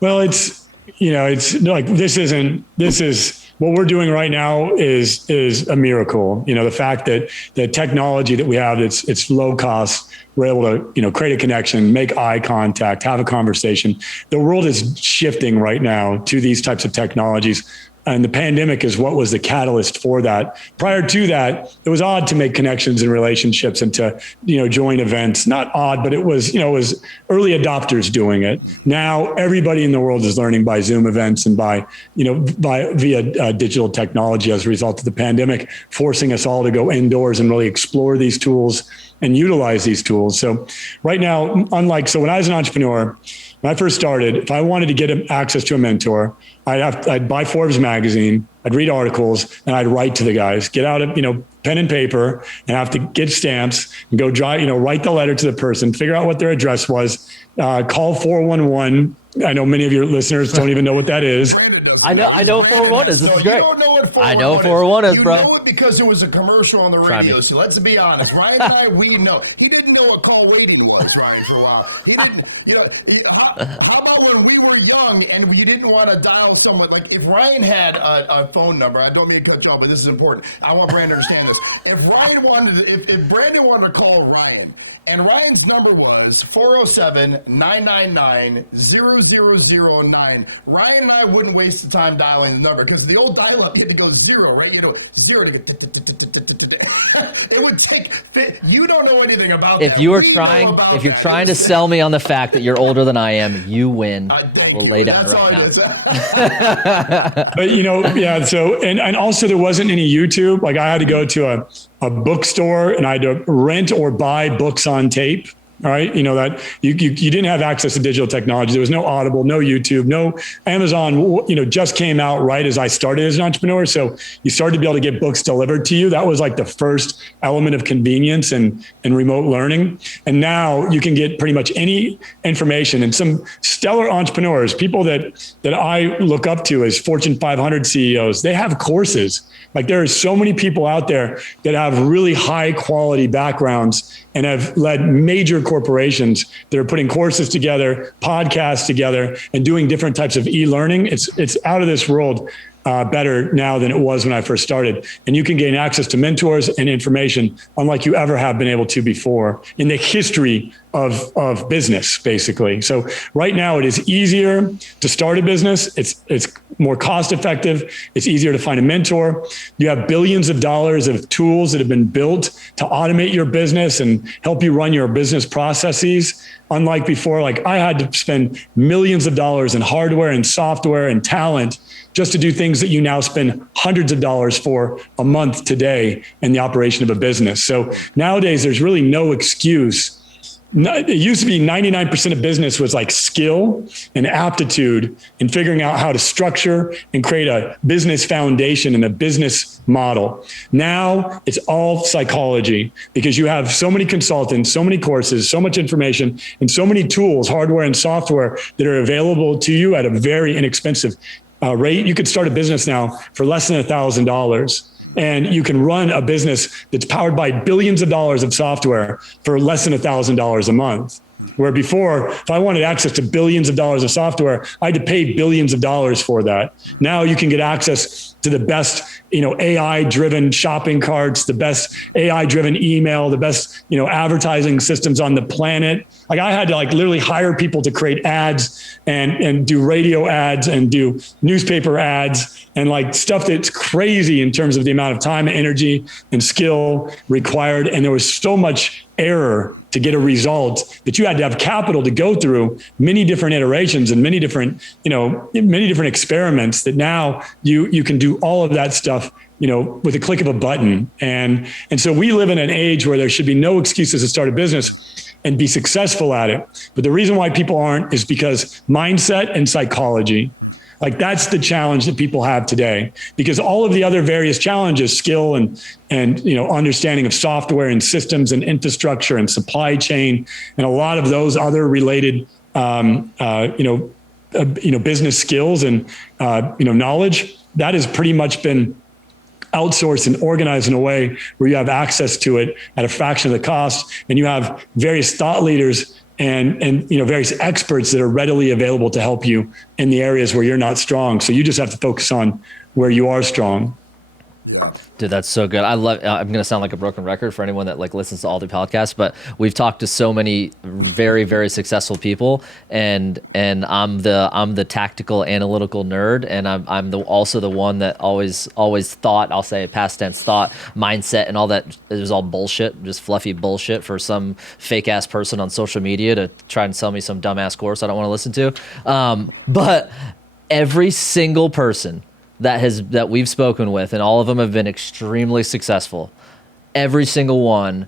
Well, it's like this is what we're doing right now is a miracle. You know, the fact that the technology that we have, it's low cost. We're able to, you know, create a connection, make eye contact, have a conversation. The world is shifting right now to these types of technologies. And the pandemic is what was the catalyst for that. Prior to that, it was odd to make connections and relationships and to, you know, join events. Not odd, but it was, you know, it was early adopters doing it. Now everybody in the world is learning by Zoom events and by, you know, via digital technology as a result of the pandemic, forcing us all to go indoors and really explore these tools and utilize these tools. So right now, so when I was an entrepreneur, when I first started, if I wanted to get access to a mentor, I'd buy Forbes magazine, I'd read articles, and I'd write to the guys, get out pen and paper, and have to get stamps and go write the letter to the person, figure out what their address was, call 411. I know many of your listeners don't even know what that is. Brandon doesn't know. Brandon has no. You don't know what 411 is. You know it because it was a commercial on the radio. So let's be honest. Ryan and we know. He didn't know what call waiting was, Ryan, for a while. He didn't. You know, how about when we were young and you didn't want to dial someone? Like if Ryan had a phone number, I don't mean to cut you off, but this is important. I want Brandon to understand this. If Brandon wanted to call Ryan, and Ryan's number was 407-999-0009, Ryan and I wouldn't waste the time dialing the number, because the old dial-up, you had to go zero, right? You had to go zero to get. It would take. You don't know anything about that. We know about that. If you're trying to sell me on the fact that you're older than I am, you win. Thank you. That's all it is. But yeah. So and also there wasn't any YouTube. Like I had to go to a bookstore and I had to rent or buy books on tape. All right. You know that you didn't have access to digital technology. There was no Audible, no YouTube, no Amazon, just came out right as I started as an entrepreneur. So you started to be able to get books delivered to you. That was like the first element of convenience and remote learning. And now you can get pretty much any information, and some stellar entrepreneurs, people that I look up to as Fortune 500 CEOs, they have courses. Like there are so many people out there that have really high quality backgrounds and have led major corporations that are putting courses together, podcasts together, and doing different types of e-learning. It's out of this world. Better now than it was when I first started. And you can gain access to mentors and information unlike you ever have been able to before in the history of business, basically. So right now it is easier to start a business. It's more cost effective. It's easier to find a mentor. You have billions of dollars of tools that have been built to automate your business and help you run your business processes. Unlike before, like I had to spend millions of dollars in hardware and software and talent just to do things that you now spend hundreds of dollars for a month today in the operation of a business. So nowadays, there's really no excuse. It used to be 99% of business was like skill and aptitude in figuring out how to structure and create a business foundation and a business model. Now it's all psychology, because you have so many consultants, so many courses, so much information, and so many tools, hardware and software that are available to you at a very inexpensive rate. You could start a business now for less than $1,000, and you can run a business that's powered by billions of dollars of software for less than $1,000 a month. Where before, if I wanted access to billions of dollars of software, I had to pay billions of dollars for that. Now you can get access to the best, AI-driven shopping carts, the best AI-driven email, the best, advertising systems on the planet. Like I had to literally hire people to create ads and do radio ads and do newspaper ads and stuff that's crazy in terms of the amount of time, energy, and skill required. And there was so much error to get a result that you had to have capital to go through many different iterations and many different experiments that now you can do all of that stuff, with a click of a button. And so we live in an age where there should be no excuses to start a business and be successful at it. But the reason why people aren't is because mindset and psychology. That's the challenge that people have today, because all of the other various challenges, skill and understanding of software and systems and infrastructure and supply chain, and a lot of those other related, business skills and, knowledge, that has pretty much been outsourced and organized in a way where you have access to it at a fraction of the cost, and you have various thought leaders and various experts that are readily available to help you in the areas where you're not strong. So you just have to focus on where you are strong. Yeah. Dude, that's so good. I love, I'm going to sound like a broken record for anyone that listens to all the podcasts, but we've talked to so many very, very successful people, and I'm the tactical analytical nerd. And I'm also the one that always thought, I'll say past tense thought, mindset and all that. It was all bullshit, just fluffy bullshit for some fake ass person on social media to try and sell me some dumbass course I don't want to listen to. But every single person that we've spoken with, and all of them have been extremely successful. Every single one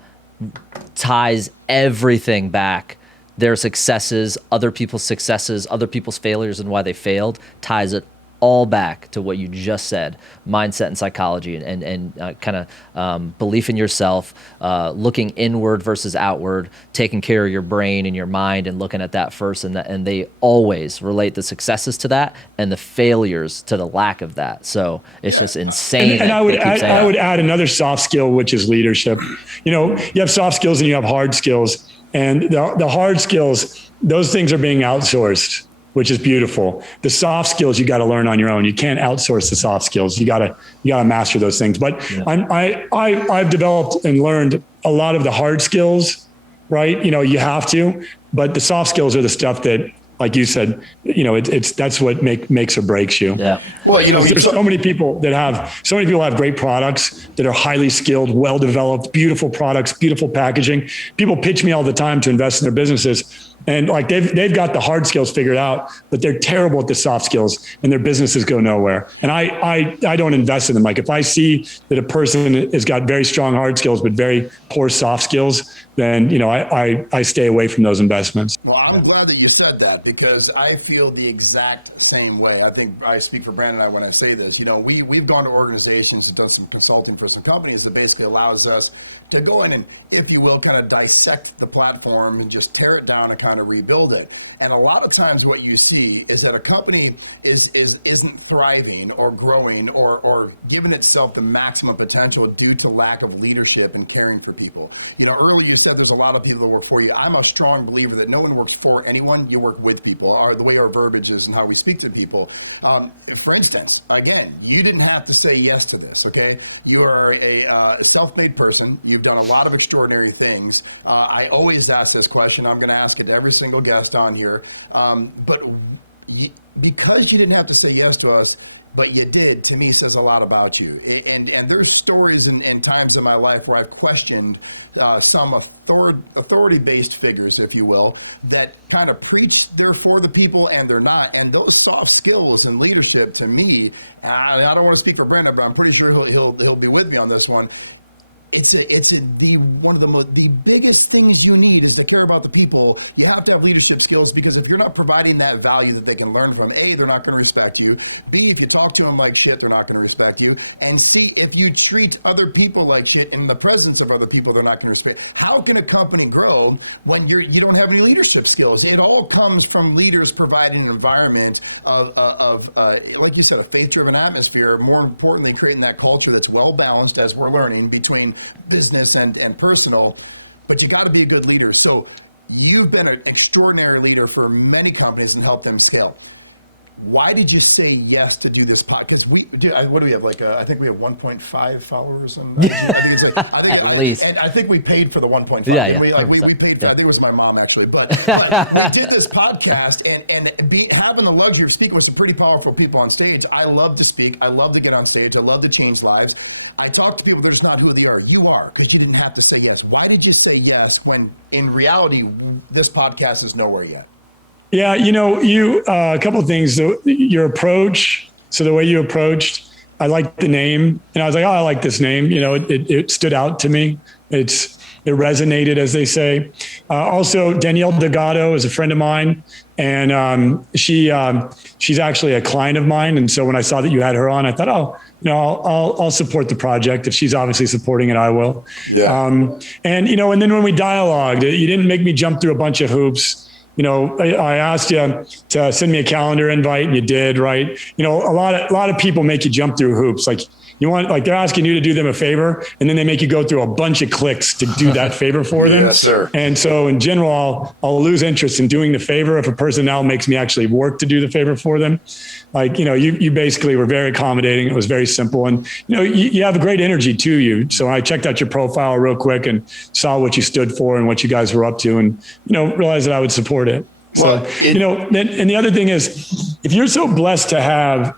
ties everything back. Their successes, other people's successes, other people's failures and why they failed, ties it all back to what you just said: mindset and psychology, and kind of belief in yourself, looking inward versus outward, taking care of your brain and your mind and looking at that first. And they always relate the successes to that and the failures to the lack of that. So it's just insane. And I would add another soft skill, which is leadership. You have soft skills and you have hard skills, and the hard skills, those things are being outsourced, which is beautiful. The soft skills you got to learn on your own. You can't outsource the soft skills. You got to master those things. But I've developed and learned a lot of the hard skills, right? You have to, but the soft skills are the stuff that, like you said, that's what makes or breaks you. Yeah. Well, so many people have great products that are highly skilled, well developed, beautiful products, beautiful packaging. People pitch me all the time to invest in their businesses. And they've got the hard skills figured out, but they're terrible at the soft skills, and their businesses go nowhere. And I don't invest in them. If I see that a person has got very strong hard skills but very poor soft skills, then I stay away from those investments. Well, I'm glad that you said that, because I feel the exact same way. I think I speak for Brandon and I when I say this. We've gone to organizations and done some consulting for some companies that basically allows us to go in and, if you will, kind of dissect the platform and just tear it down and kind of rebuild it. And a lot of times what you see is that a company isn't thriving or growing or giving itself the maximum potential due to lack of leadership and caring for people. Earlier you said there's a lot of people that work for you. I'm a strong believer that no one works for anyone. You work with people. The way our verbiage is and how we speak to people. For instance, again, you didn't have to say yes to this, okay? You are a self-made person. You've done a lot of extraordinary things. I always ask this question. I'm going to ask it to every single guest on here. Because you didn't have to say yes to us, but you did, to me says a lot about you. And there's stories and times in my life where I've questioned some authority-based figures, if you will, that kind of preach they're for the people and they're not. And those soft skills and leadership, to me, I don't want to speak for Brandon, but I'm pretty sure he'll be with me on this one. one of the biggest things you need is to care about the people. You have to have leadership skills, because if you're not providing that value that they can learn from, A, they're not going to respect you. B, if you talk to them like shit, they're not going to respect you. And C, if you treat other people like shit in the presence of other people, they're not going to respect. How can a company grow when you don't have any leadership skills? It all comes from leaders providing an environment of like you said, a faith-driven atmosphere. More importantly, creating that culture that's well balanced, as we're learning, between business and personal. But you got to be a good leader. So you've been an extraordinary leader for many companies and helped them scale. Why did you say yes to do this podcast? Because what do we have? I think we have 1.5 followers on IG. I think we paid for the 1.5, didn't we? We paid for. I think it was my mom actually, but we did this podcast and having the luxury of speaking with some pretty powerful people on stage. I love to speak. I love to get on stage. I love to change lives. I talk to people that are just not who they are. You are, because you didn't have to say yes. Why did you say yes when in reality this podcast is nowhere yet? Yeah, a couple of things. Your approach, so the way you approached, I liked the name. And I was like, I like this name. It stood out to me. It resonated, as they say. Also, Danielle Delgado is a friend of mine. And she's actually a client of mine. And so when I saw that you had her on, I thought, I'll support the project. If she's obviously supporting it, I will. Yeah. And then when we dialogued, you didn't make me jump through a bunch of hoops. I asked you to send me a calendar invite, and you did, right? A lot of people make you jump through hoops. They're asking you to do them a favor, and then they make you go through a bunch of clicks to do that favor for them. Yes, sir. And so in general, I'll lose interest in doing the favor if a person now makes me actually work to do the favor for them. You basically were very accommodating. It was very simple. And, you have a great energy to you. So I checked out your profile real quick and saw what you stood for and what you guys were up to, and, realized that I would support it. Well, and the other thing is, if you're so blessed to have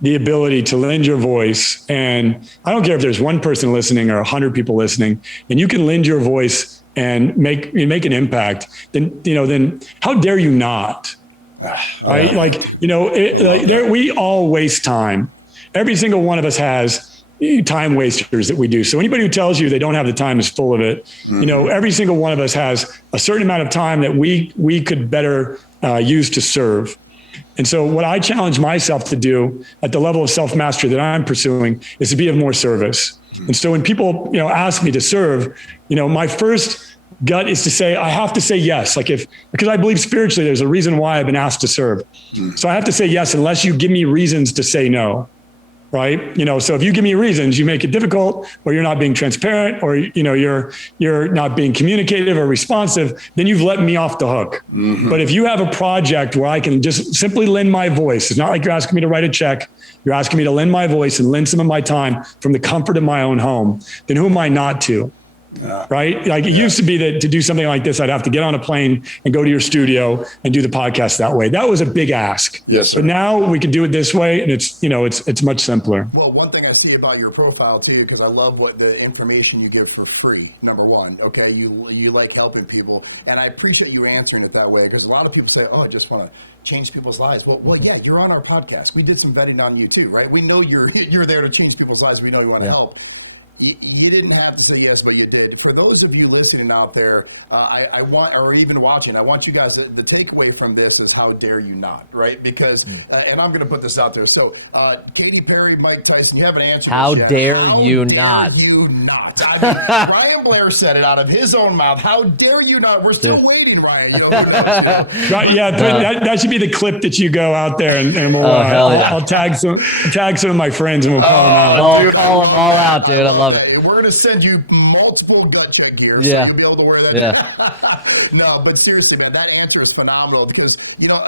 the ability to lend your voice, and I don't care if there's one person listening or 100 people listening, and you can lend your voice and make an impact, then how dare you not? I love that too. We all waste time. Every single one of us has time wasters that we do. So anybody who tells you they don't have the time is full of it. Mm-hmm. Every single one of us has a certain amount of time that we could better use to serve. And so what I challenge myself to do at the level of self-mastery that I'm pursuing is to be of more service. Mm-hmm. And so when people, ask me to serve, my first gut is to say, I have to say yes. Because I believe spiritually, there's a reason why I've been asked to serve. Mm-hmm. So I have to say yes, unless you give me reasons to say no. Right. So if you give me reasons, you make it difficult, or you're not being transparent, or, you're not being communicative or responsive, then you've let me off the hook. Mm-hmm. But if you have a project where I can just simply lend my voice, it's not like you're asking me to write a check. You're asking me to lend my voice and lend some of my time from the comfort of my own home, then who am I not to? Right? It used to be that to do something like this, I'd have to get on a plane and go to your studio and do the podcast that way. That was a big ask. Yes, sir. But now we can do it this way, and it's much simpler. Well, one thing I see about your profile too, because I love what the information you give for free. Number one, okay, you like helping people, and I appreciate you answering it that way, because a lot of people say, "Oh, I just want to change people's lives." Well, yeah, you're on our podcast. We did some vetting on you too, right? We know you're there to change people's lives. We know you want to help. You didn't have to say yes, but you did. For those of you listening out there, I want, or even watching, I want you guys, the takeaway from this is how dare you not, right? Because, and I'm going to put this out there. So, Katy Perry, Mike Tyson, you haven't answered this yet. How dare you not? I mean, Ryan Blair said it out of his own mouth. How dare you not? We're still waiting, Ryan. Who knows? But, that should be the clip that you go out there and we'll, I'll tag some of my friends. And we'll dude, I love that. I love that. We're going to send you multiple gut check gear, so you'll be able to wear that. Yeah. No, but seriously, man, that answer is phenomenal, because,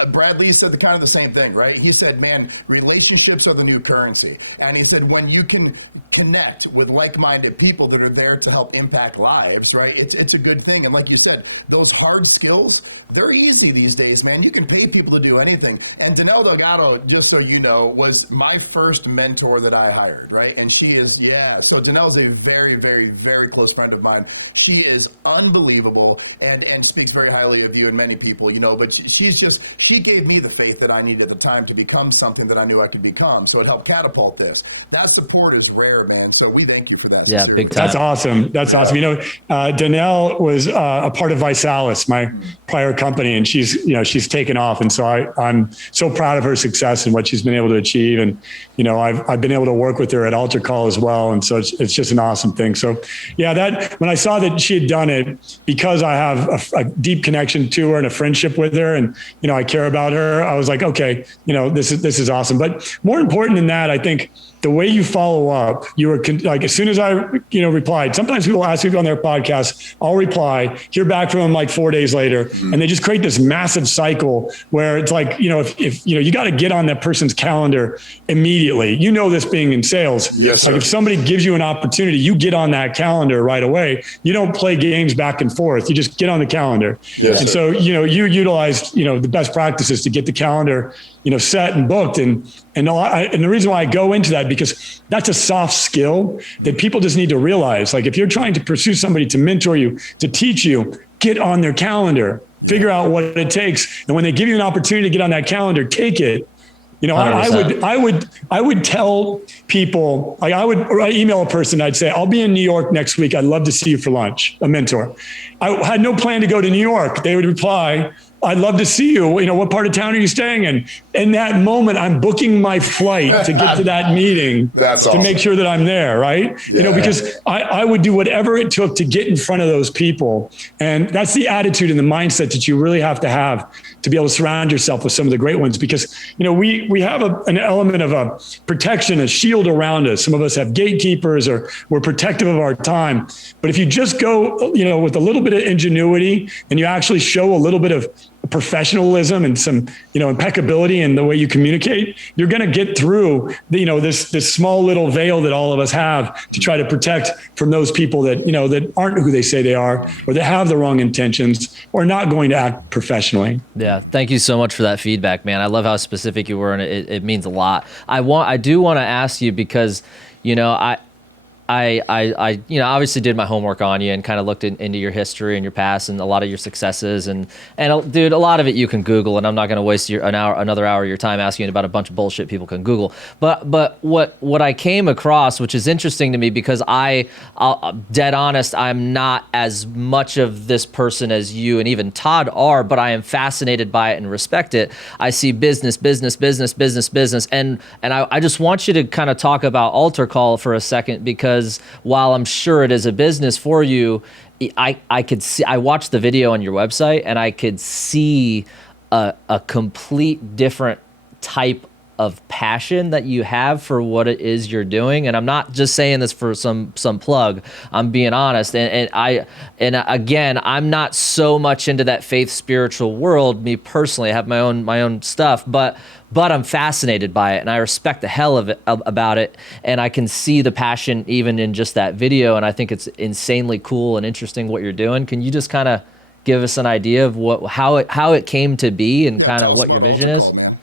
Brad Lee said the same thing, right? He said, man, relationships are the new currency. And he said, when you can connect with like-minded people that are there to help impact lives, right? It's a good thing. And like you said, those hard skills, they're easy these days, man. You can pay people to do anything. And Danielle Delgado, just so you know, was my first mentor that I hired, right? And she is, so Danelle's Danelle's a very, very, very close friend of mine. She is unbelievable and speaks very highly of you and many people, but she gave me the faith that I needed at the time to become something that I knew I could become. So it helped catapult this. That support is rare, man. So we thank you for that, sincerely. That's awesome. That's awesome. Danelle was a part of Visalis, my prior company, and she's taken off. And so I'm so proud of her success and what she's been able to achieve. And, I've been able to work with her at AlterCall as well. And so it's just an awesome thing. So when I saw that she had done it, because I have a deep connection to her and a friendship with her, and, I care about her, I was like, okay, this is awesome. But more important than that, I think the way you follow up, you were like, as soon as I, replied, sometimes people ask people on their podcast, I'll reply, hear back from them like 4 days later. And they just create this massive cycle where it's like, if you got to get on that person's calendar immediately. This being in sales. Yes, sir. If somebody gives you an opportunity, you get on that calendar right away. You don't play games back and forth. You just get on the calendar. Yes, and sir. so, you utilized, the best practices to get the calendar, set and booked. And the reason why I go into that, because that's a soft skill that people just need to realize. Like, if you're trying to pursue somebody to mentor you, to teach you, get on their calendar, figure out what it takes. And when they give you an opportunity to get on that calendar, take it. I would tell people, like, I would email a person. I'd say, I'll be in New York next week. I'd love to see you for lunch, a mentor. I had no plan to go to New York. They would reply, I'd love to see you. What part of town are you staying in? In that moment, I'm booking my flight to get to that meeting. That's to awesome. make sure that I'm there, right? Yeah. Because I would do whatever it took to get in front of those people. And that's the attitude and the mindset that you really have to be able to surround yourself with some of the great ones. Because, we have an element of a protection, a shield around us. Some of us have gatekeepers, or we're protective of our time. But if you just go, with a little bit of ingenuity, and you actually show a little bit of professionalism and some, impeccability in the way you communicate, you're going to get through this small little veil that all of us have to try to protect from those people that, that aren't who they say they are, or that have the wrong intentions, or not going to act professionally. Yeah. Thank you so much for that feedback, man. I love how specific you were, and it means a lot. I do want to ask you, because, I obviously did my homework on you and kind of looked into your history and your past and a lot of your successes, and dude, a lot of it you can Google, and I'm not going to waste another hour of your time asking you about a bunch of bullshit people can Google. But what I came across, which is interesting to me, because I'll dead honest, I'm not as much of this person as you and even Todd are, but I am fascinated by it and respect it. I see business, and I just want you to kind of talk about AlterCall for a second, because while I'm sure it is a business for you, I could see, I watched the video on your website, and I could see a complete different type of passion that you have for what it is you're doing. And I'm not just saying this for some plug. I'm being honest. And again, I'm not so much into that faith spiritual world. Me personally, I have my own stuff, but I'm fascinated by it, and I respect the hell of it about it, and I can see the passion even in just that video, and I think it's insanely cool and interesting what you're doing. Can you just kind of give us an idea of how it came to be? And tell us about AlterCall, man.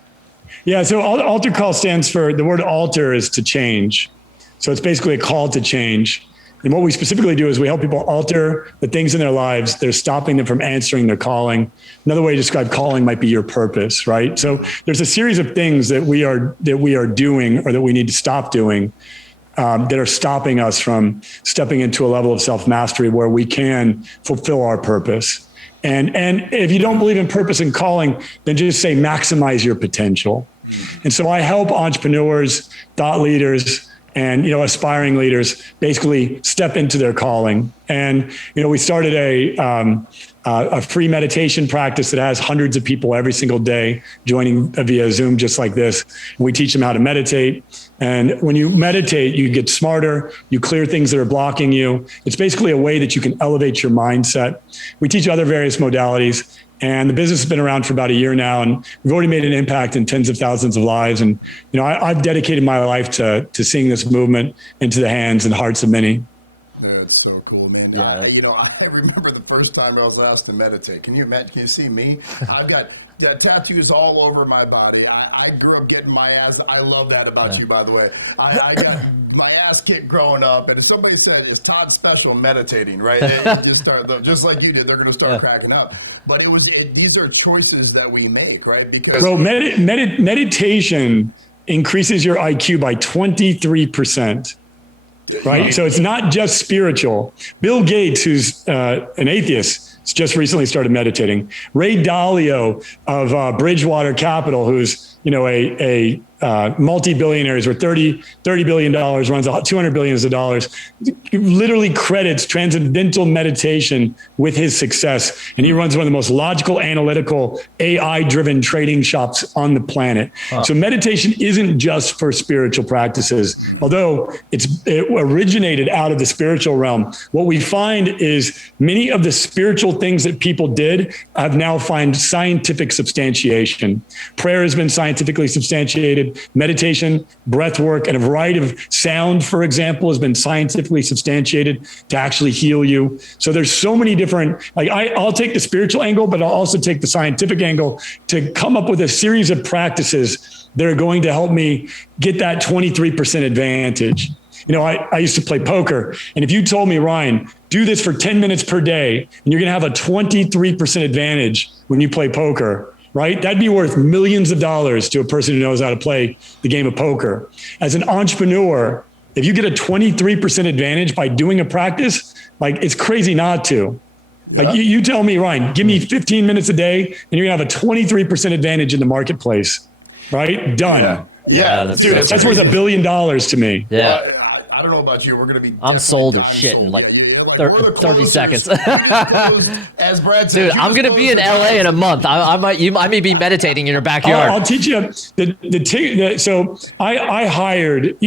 Yeah, so AlterCall stands for, the word alter is to change. So it's basically a call to change. And what we specifically do is we help people alter the things in their lives that are stopping them from answering their calling. Another way to describe calling might be your purpose, right? So there's a series of things that we are doing, or that we need to stop doing, that are stopping us from stepping into a level of self-mastery where we can fulfill our purpose. And if you don't believe in purpose and calling, then just say maximize your potential. And so I help entrepreneurs, thought leaders, and aspiring leaders basically step into their calling. And we started a free meditation practice that has hundreds of people every single day joining via Zoom, just like this. We teach them how to meditate. And when you meditate, you get smarter, you clear things that are blocking you. It's basically a way that you can elevate your mindset. We teach other various modalities, and the business has been around for about a year now, and we've already made an impact in tens of thousands of lives. And, I've dedicated my life to seeing this movement into the hands and hearts of many. That's so cool, man. I remember the first time I was asked to meditate. Can you imagine? Can you see me? I've got tattoos all over my body. I grew up getting my ass. I love that about you, by the way. I got my ass kicked growing up, and if somebody said, "Is Todd special meditating?" Right? It just start just like you did. They're going to start cracking up. But these are choices that we make, right? Because meditation increases your IQ by 23%. Right. So it's not just spiritual. Bill Gates, who's an atheist, just recently started meditating. Ray Dalio of Bridgewater Capital, who's a multi-billionaire, is worth $30 billion, runs $200 billion, literally credits transcendental meditation with his success. And he runs one of the most logical, analytical, AI-driven trading shops on the planet. So meditation isn't just for spiritual practices, although it originated out of the spiritual realm. What we find is many of the spiritual things that people did have now found scientific substantiation. Prayer has been scientifically substantiated. Meditation, breath work, and a variety of sound, for example, has been scientifically substantiated to actually heal you. So there's so many different, I'll take the spiritual angle, but I'll also take the scientific angle to come up with a series of practices that are going to help me get that 23% advantage. I used to play poker. And if you told me, Ryan, do this for 10 minutes per day, and you're going to have a 23% advantage when you play poker, right? That'd be worth millions of dollars to a person who knows how to play the game of poker. As an entrepreneur, if you get a 23% advantage by doing a practice, it's crazy not to. Yeah. You tell me, Ryan, give me 15 minutes a day and you're gonna have a 23% advantage in the marketplace, right? Done. Yeah, dude, that's crazy. Worth $1 billion to me. Yeah. I don't know about you. We're going to be definitely sold. We're the 30 closers. You just closed, as Brad said. Dude, I'm going to be in LA in a month. You might be meditating in your backyard. I'll teach you. So I hired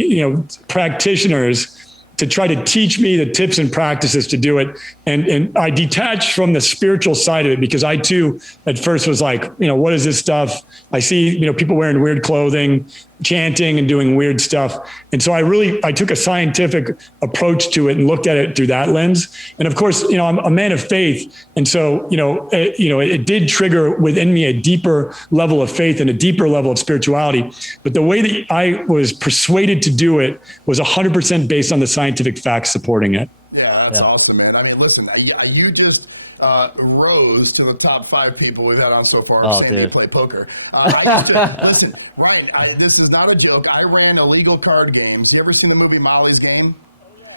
practitioners to try to teach me the tips and practices to do it. And I detached from the spiritual side of it because I too, at first was like, what is this stuff? I see, people wearing weird clothing, chanting and doing weird stuff. And so I took a scientific approach to it and looked at it through that lens. And of course, I'm a man of faith. And so, it did trigger within me a deeper level of faith and a deeper level of spirituality. But the way that I was persuaded to do it was 100% based on the scientific facts supporting it. Yeah, that's awesome, man. I mean, listen, you just rose to the top 5 people we've had on so far saying that you play poker. I used to, listen, Ryan, this is not a joke. I ran illegal card games. You ever seen the movie Molly's Game?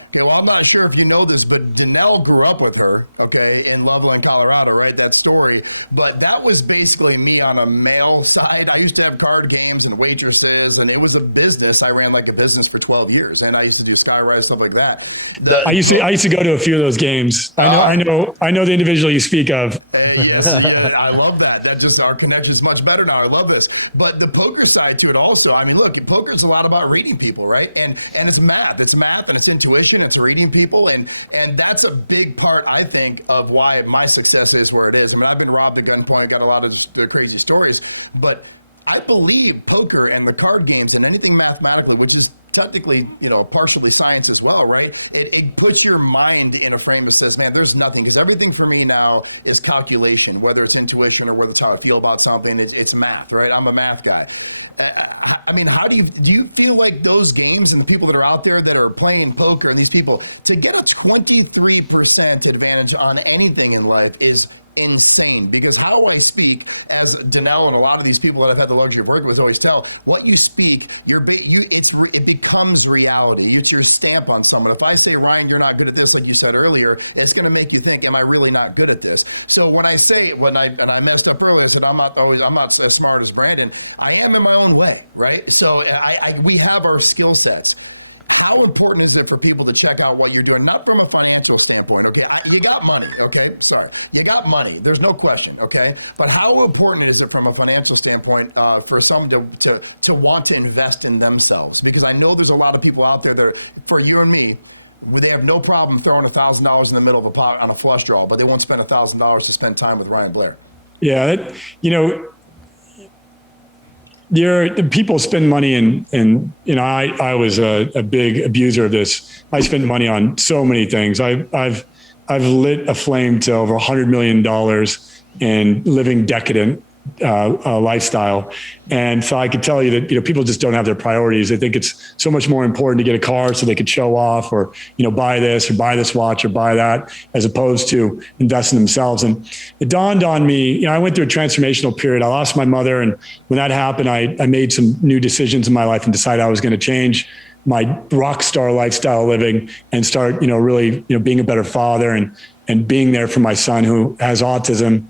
Okay, well, I'm not sure if you know this, but Danelle grew up with her, okay, in Loveland, Colorado, right? That story. But that was basically me on a male side. I used to have card games and waitresses, and it was a business. I ran like a business for 12 years, and I used to do Skyride, stuff like that. I used to go to a few of those games. I know the individual you speak of. Yes, I love that. That just, our connection is much better now. I love this. But the poker side to it also, I mean, look, poker is a lot about reading people, right? And it's math. It's math and it's intuition. It's reading people. And that's a big part, I think, of why my success is where it is. I mean, I've been robbed at gunpoint, got a lot of just crazy stories, but I believe poker and the card games and anything mathematically, which is technically, partially science as well, right? It puts your mind in a frame that says, man, there's nothing, because everything for me now is calculation, whether it's intuition or whether it's how I feel about something, it's math, right? I'm a math guy. I mean, how do you feel like those games and the people that are out there that are playing poker and these people, to get a 23% advantage on anything in life is insane, because how I speak, as Danelle and a lot of these people that I've had the luxury of working with always tell, what you speak, it becomes reality. It's your stamp on someone. If I say, Ryan, you're not good at this, like you said earlier, it's going to make you think, am I really not good at this? So when I messed up earlier, I said, I'm not as smart as Brandon. I am in my own way, right? So we have our skill sets. How important is it for people to check out what you're doing? Not from a financial standpoint, okay? You got money, okay? Sorry. You got money. There's no question, okay? But how important is it from a financial standpoint for someone to want to invest in themselves? Because I know there's a lot of people out there that are, for you and me, they have no problem throwing $1,000 in the middle of a pot on a flush draw, but they won't spend $1,000 to spend time with Ryan Blair. Yeah, people spend money and I was a big abuser of this. I spent money on so many things. I've lit a flame to over $100 million in living decadent lifestyle. And so I could tell you that, people just don't have their priorities. They think it's so much more important to get a car so they could show off, or, buy this or buy this watch or buy that, as opposed to invest in themselves. And it dawned on me, I went through a transformational period. I lost my mother. And when that happened, I made some new decisions in my life and decided I was going to change my rock star lifestyle living and start, really, being a better father and being there for my son who has autism.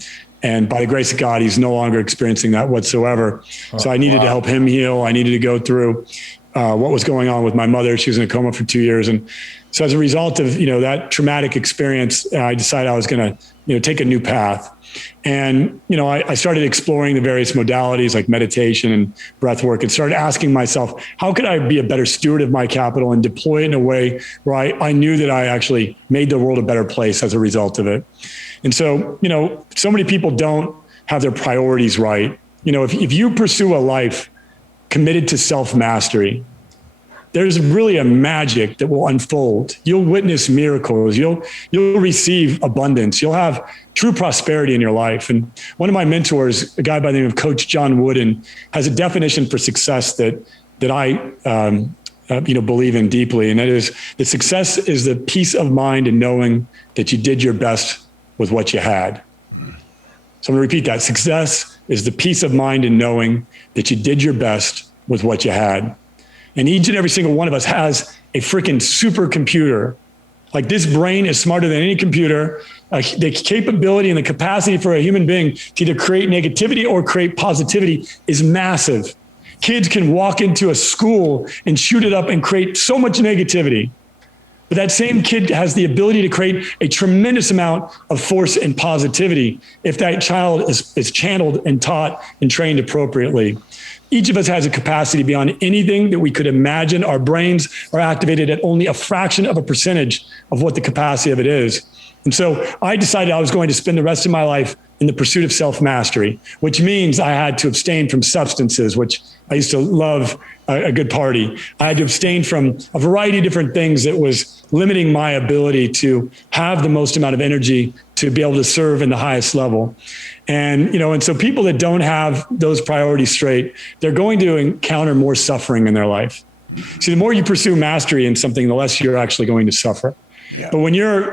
And by the grace of God, he's no longer experiencing that whatsoever. So I needed to help him heal. I needed to go through what was going on with my mother. She was in a coma for 2 years. And so as a result of, that traumatic experience, I decided I was going to, take a new path. And, I started exploring the various modalities like meditation and breath work, and started asking myself, how could I be a better steward of my capital and deploy it in a way where I knew that I actually made the world a better place as a result of it. And so, so many people don't have their priorities right. If you pursue a life committed to self-mastery, there's really a magic that will unfold. You'll witness miracles. You'll receive abundance. You'll have true prosperity in your life. And one of my mentors, a guy by the name of Coach John Wooden, has a definition for success that I believe in deeply. And that is that success is the peace of mind in knowing that you did your best with what you had. So I'm gonna repeat that. Success is the peace of mind in knowing that you did your best with what you had. And each and every single one of us has a freaking supercomputer. Like, this brain is smarter than any computer. The capability and the capacity for a human being to either create negativity or create positivity is massive. Kids can walk into a school and shoot it up and create so much negativity. But that same kid has the ability to create a tremendous amount of force and positivity if that child is channeled and taught and trained appropriately. Each of us has a capacity beyond anything that we could imagine. Our brains are activated at only a fraction of a percentage of what the capacity of it is. And so I decided I was going to spend the rest of my life in the pursuit of self-mastery, which means I had to abstain from substances, which I used to love a good party. I had to abstain from a variety of different things that was limiting my ability to have the most amount of energy to be able to serve in the highest level. And so people that don't have those priorities straight, they're going to encounter more suffering in their life. Mm-hmm. See, the more you pursue mastery in something, the less you're actually going to suffer. Yeah. But when you're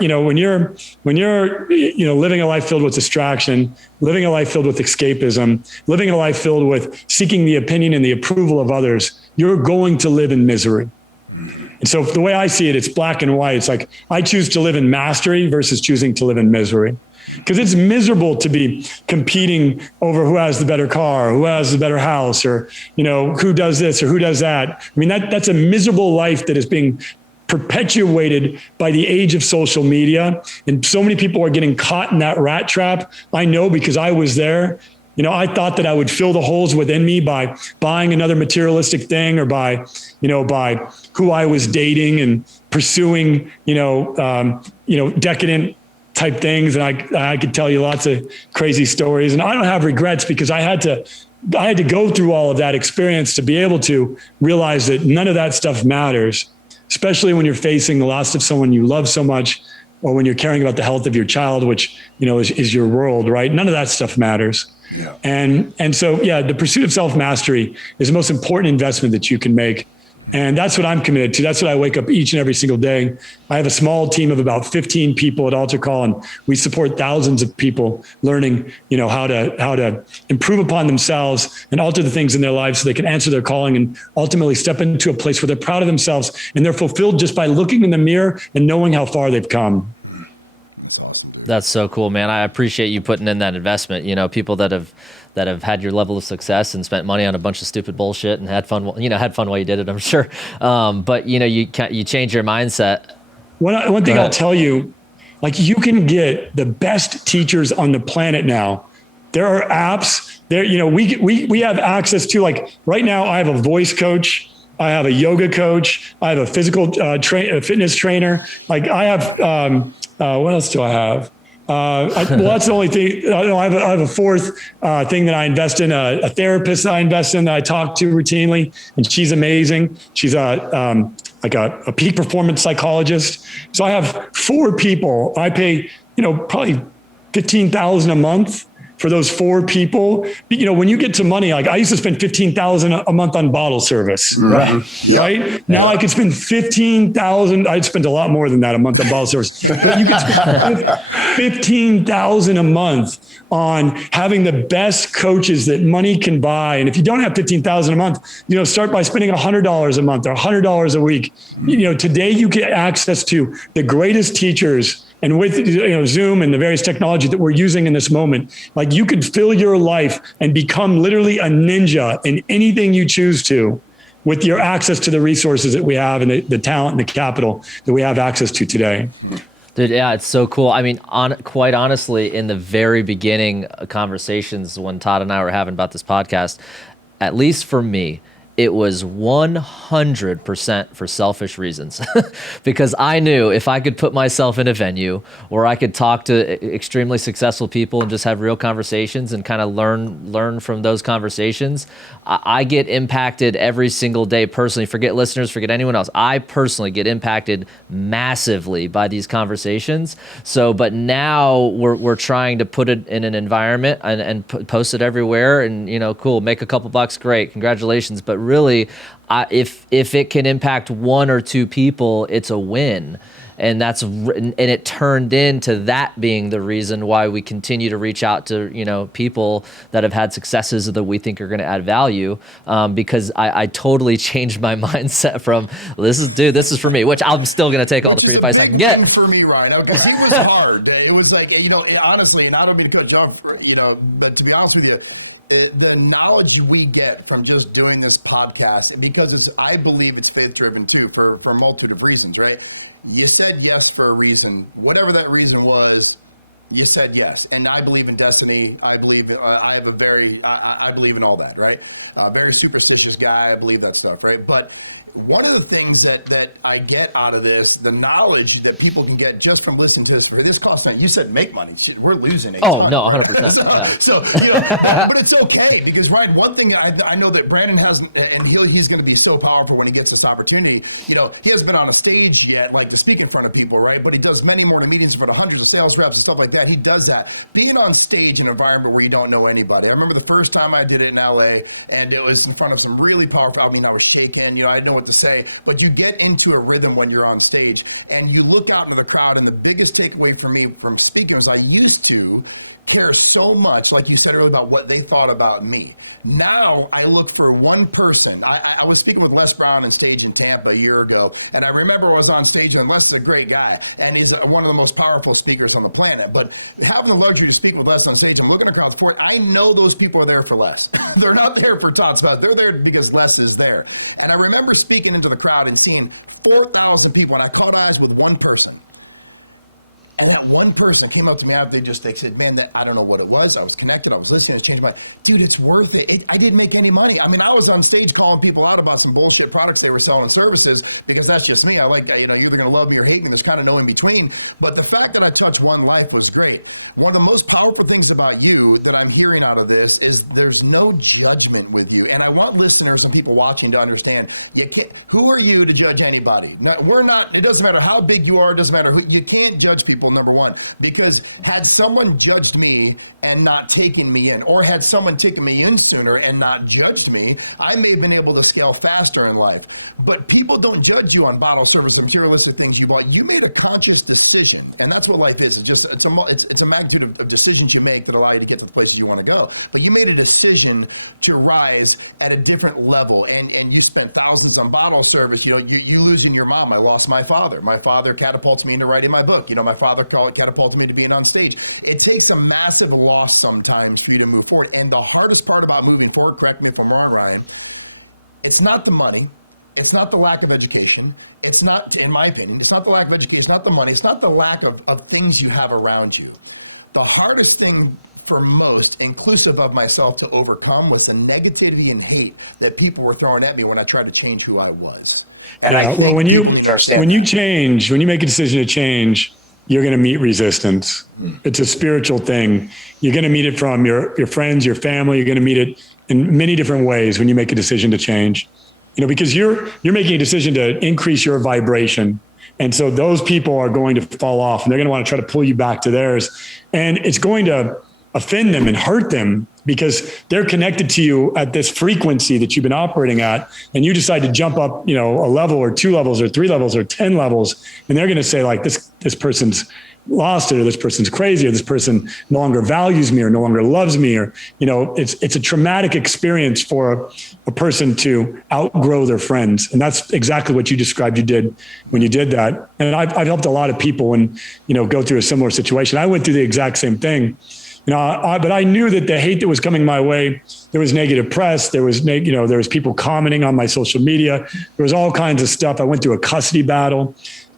living a life filled with distraction, living a life filled with escapism, living a life filled with seeking the opinion and the approval of others, you're going to live in misery. Mm-hmm. And so the way I see it, it's black and white. It's like, I choose to live in mastery versus choosing to live in misery. Because it's miserable to be competing over who has the better car, or who has the better house, or, who does this or who does that. I mean, that's a miserable life that is being perpetuated by the age of social media. And so many people are getting caught in that rat trap. I know, because I was there. I thought that I would fill the holes within me by buying another materialistic thing, or by who I was dating and pursuing, decadent type things. And I could tell you lots of crazy stories, and I don't have regrets, because I had to go through all of that experience to be able to realize that none of that stuff matters, especially when you're facing the loss of someone you love so much, or when you're caring about the health of your child, which, is your world, right? None of that stuff matters. Yeah. And so, the pursuit of self-mastery is the most important investment that you can make. And that's what I'm committed to. That's what I wake up each and every single day. I have a small team of about 15 people at AlterCall, and we support thousands of people learning, how to improve upon themselves and alter the things in their lives so they can answer their calling and ultimately step into a place where they're proud of themselves and they're fulfilled just by looking in the mirror and knowing how far they've come. That's awesome, dude. That's so cool, man. I appreciate you putting in that investment. People that have had your level of success and spent money on a bunch of stupid bullshit and had fun while you did it, I'm sure. But you change your mindset. One thing I'll tell you, like, you can get the best teachers on the planet now. There are apps there. We have access to, like, right now I have a voice coach. I have a yoga coach. I have a physical fitness trainer. Like, I have, what else do I have? Well, that's the only thing. I have a fourth thing that I invest in, a therapist that I invest in that I talk to routinely, and she's amazing. She's like a peak performance psychologist. So I have 4 people. I pay, probably $15,000 a month for those 4 people. When you get to money, like I used to spend $15,000 a month on bottle service, right? Yep. Right? Now I could spend $15,000. I'd spend a lot more than that a month on bottle service. But you could spend $15,000 a month on having the best coaches that money can buy. And if you don't have $15,000 a month, start by spending $100 a month or $100 a week. Today you get access to the greatest teachers. And with Zoom and the various technology that we're using in this moment, like you could fill your life and become literally a ninja in anything you choose to with your access to the resources that we have and the talent and the capital that we have access to today. Dude, yeah, it's so cool. I mean, quite honestly, in the very beginning conversations when Todd and I were having about this podcast, at least for me, it was 100% for selfish reasons because I knew if I could put myself in a venue where I could talk to extremely successful people and just have real conversations and kind of learn from those conversations, I get impacted every single day personally. Forget listeners, forget anyone else. I personally get impacted massively by these conversations. So, but now we're trying to put it in an environment and post it everywhere and, cool, make a couple bucks, great, congratulations. But really, if it can impact 1 or 2 people, it's a win. And it turned into that being the reason why we continue to reach out to people that have had successes that we think are going to add value, because I totally changed my mindset from this is for me, which I'm still going to take. Which is a big win for me, Ryan, because he was hard. It was like honestly, and I don't mean to cut you off, but to be honest with you, the knowledge we get from just doing this podcast, because I believe it's faith driven too, for a multitude of reasons, right? You said yes for a reason, whatever that reason was. You said yes, and I believe in destiny. I believe I believe in all that, right? Very superstitious guy. I believe that stuff, right? But one of the things that I get out of this, the knowledge that people can get just from listening to this, for this cost nothing. You said make money. Shit, we're losing a ton right now. So but it's okay because, Ryan, one thing I know that Brandon hasn't, and he's going to be so powerful when he gets this opportunity. He hasn't been on a stage yet, like to speak in front of people, right? But he does many morning meetings in front of hundreds of sales reps and stuff like that. He does that. Being on stage in an environment where you don't know anybody. I remember the first time I did it in LA, and it was in front of some really powerful, I mean, I was shaking, I didn't know what to say, but you get into a rhythm when you're on stage and you look out into the crowd. And the biggest takeaway for me from speaking was I used to care so much, like you said earlier, about what they thought about me. Now I look for one person. I was speaking with Les Brown on stage in Tampa a year ago, and I remember I was on stage, and Les is a great guy, and he's one of the most powerful speakers on the planet. But having the luxury to speak with Les on stage, I'm looking at crowds for it. I know those people are there for Les. They're not there for Todd Spouse. They're there because Les is there. And I remember speaking into the crowd and seeing 4,000 people, and I caught eyes with one person. And that one person came up to me after they said, man, I don't know what it was. I was connected. I was listening. It changed my, dude, it's worth it. I didn't make any money. I mean, I was on stage calling people out about some bullshit products they were selling and services because that's just me. I like, you're either going to love me or hate me. There's kind of no in between. But the fact that I touched one life was great. One of the most powerful things about you that I'm hearing out of this is there's no judgment with you. And I want listeners and people watching to understand, who are you to judge anybody? No, we're not, it doesn't matter how big you are. It doesn't matter who, you can't judge people. Number one, because had someone judged me and not taken me in, or had someone taken me in sooner and not judged me, I may have been able to scale faster in life. But people don't judge you on bottle service and materialistic things you bought. You made a conscious decision, and that's what life is. It's a magnitude of decisions you make that allow you to get to the places you want to go. But you made a decision to rise at a different level, and you spent thousands on bottle service. You losing your mom. I lost my father. My father catapulted me into writing my book. My father catapulted me to being on stage. It takes a massive loss sometimes for you to move forward. And the hardest part about moving forward, correct me if I'm wrong, Ryan, it's not the money. It's not the lack of education. It's not, in my opinion, it's not the lack of education, not the money. It's not the lack of things you have around you. The hardest thing for most, inclusive of myself, to overcome was the negativity and hate that people were throwing at me when I tried to change who I was. And I think people need to understand when you change, when you make a decision to change, you're going to meet resistance. It's a spiritual thing. You're going to meet it from your friends, your family. You're going to meet it in many different ways when you make a decision to change, because you're making a decision to increase your vibration. And so those people are going to fall off, and they're going to want to try to pull you back to theirs. And it's going to offend them and hurt them because they're connected to you at this frequency that you've been operating at. And you decide to jump up, a level or 2 levels or 3 levels or 10 levels. And they're going to say like, this person's lost it, or this person's crazy, or this person no longer values me or no longer loves me, or, it's a traumatic experience for a person to outgrow their friends. And that's exactly what you described you did when you did that. And I've helped a lot of people when, go through a similar situation. I went through the exact same thing, but I knew that the hate that was coming my way, there was negative press, there was people commenting on my social media, there was all kinds of stuff. I went through a custody battle.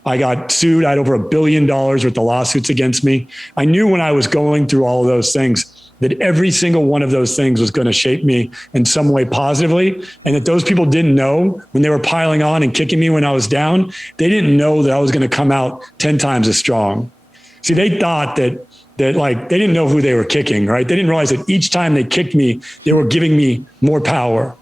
I got sued. I had over $1 billion worth of lawsuits against me. I knew when I was going through all of those things that every single one of those things was going to shape me in some way positively. And that those people didn't know when they were piling on and kicking me when I was down, they didn't know that I was going to come out 10 times as strong. See, they thought that like, they didn't know who they were kicking, right? They didn't realize that each time they kicked me, they were giving me more power.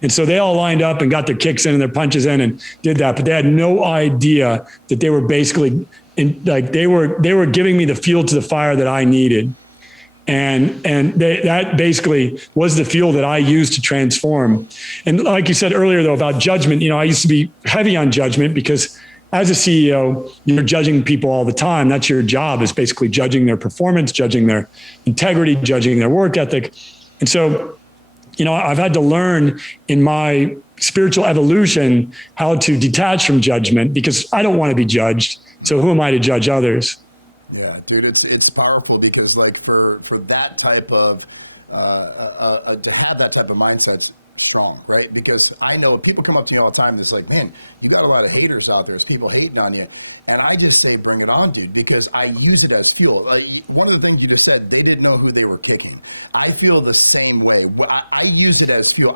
And so they all lined up and got their kicks in and their punches in and did that. But they had no idea that they were basically they were giving me the fuel to the fire that I needed. And that basically was the fuel that I used to transform. And like you said earlier, though, about judgment, I used to be heavy on judgment because as a CEO, you're judging people all the time. That's your job, is basically judging their performance, judging their integrity, judging their work ethic. And so, I've had to learn in my spiritual evolution how to detach from judgment because I don't want to be judged. So who am I to judge others? Yeah, dude, it's powerful because like for that type of to have that type of mindset's strong, right? Because I know people come up to me all the time that's like, man, you got a lot of haters out there. There's people hating on you. And I just say, bring it on, dude, because I use it as fuel. One of the things you just said, they didn't know who they were kicking. I feel the same way. I use it as fuel.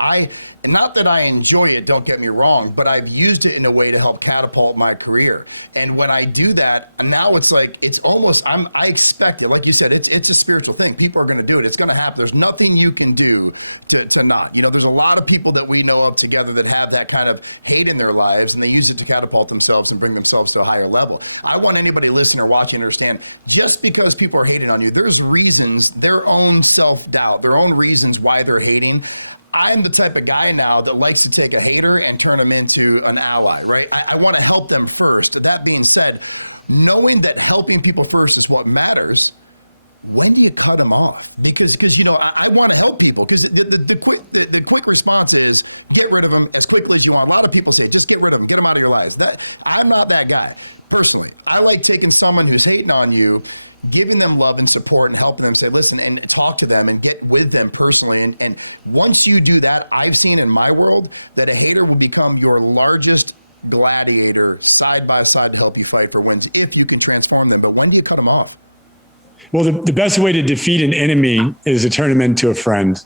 Not that I enjoy it, don't get me wrong, but I've used it in a way to help catapult my career. And when I do that, now it's like, it's almost, I expect it. Like you said, it's a spiritual thing. People are going to do it. It's going to happen. There's nothing you can do to not, there's a lot of people that we know of together that have that kind of hate in their lives, and they use it to catapult themselves and bring themselves to a higher level. I want anybody listening or watching to understand, just because people are hating on you, there's reasons, their own self-doubt, their own reasons why they're hating. I'm the type of guy now that likes to take a hater and turn them into an ally, right? I want to help them first. That being said, knowing that helping people first is what matters, when do you cut them off? Because I want to help people, because the quick response is get rid of them as quickly as you want. A lot of people say just get rid of them, get them out of your lives. I'm not that guy personally. I like taking someone who's hating on you, giving them love and support and helping them say, listen, and talk to them and get with them personally. And once you do that, I've seen in my world that a hater will become your largest gladiator side by side to help you fight for wins if you can transform them. But when do you cut them off? Well, the best way to defeat an enemy is to turn him into a friend,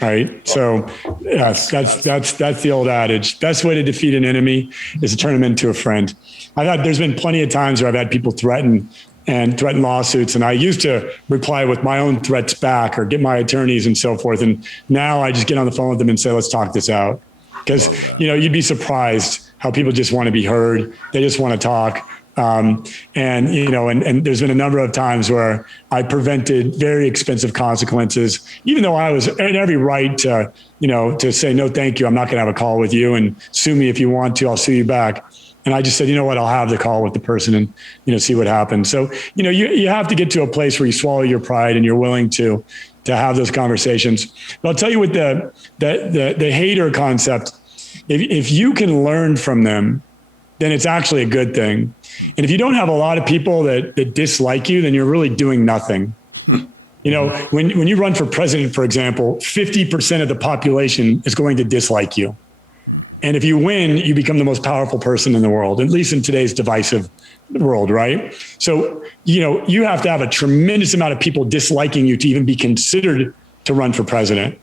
right? So that's the old adage. Best way to defeat an enemy is to turn him into a friend. There's been plenty of times where I've had people threaten lawsuits, and I used to reply with my own threats back or get my attorneys and so forth. And now I just get on the phone with them and say, let's talk this out. Because, you'd be surprised how people just want to be heard. They just want to talk. And there's been a number of times where I prevented very expensive consequences, even though I was in every right to say, no, thank you. I'm not going to have a call with you, and sue me if you want to, I'll sue you back. And I just said, you know what, I'll have the call with the person and, see what happens. So, you have to get to a place where you swallow your pride and you're willing to have those conversations. But I'll tell you with the hater concept, if you can learn from them, then it's actually a good thing. And if you don't have a lot of people that dislike you, then you're really doing nothing. When you run for president, for example, 50% of the population is going to dislike you. Mm-hmm. And if you win, you become the most powerful person in the world, at least in today's divisive world, right? So, you have to have a tremendous amount of people disliking you to even be considered to run for president.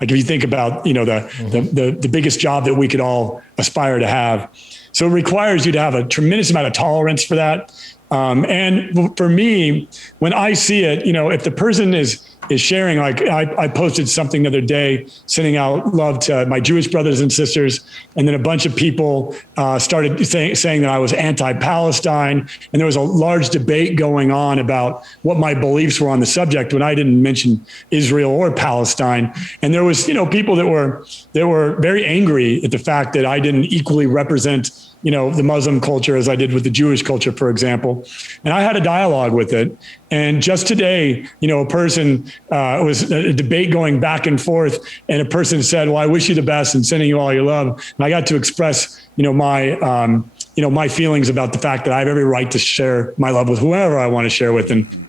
Like if you think about, the biggest job that we could all aspire to have. So it requires you to have a tremendous amount of tolerance for that. And for me, when I see it, if the person is sharing, like I posted something the other day, sending out love to my Jewish brothers and sisters, and then a bunch of people started saying that I was anti-Palestine, and there was a large debate going on about what my beliefs were on the subject when I didn't mention Israel or Palestine. And there was, people that were very angry at the fact that I didn't equally represent the Muslim culture as I did with the Jewish culture, for example. And I had a dialogue with it. And just today, a person, it was a debate going back and forth, and a person said, well, I wish you the best and sending you all your love. And I got to express, my feelings about the fact that I have every right to share my love with whoever I want to share with. And,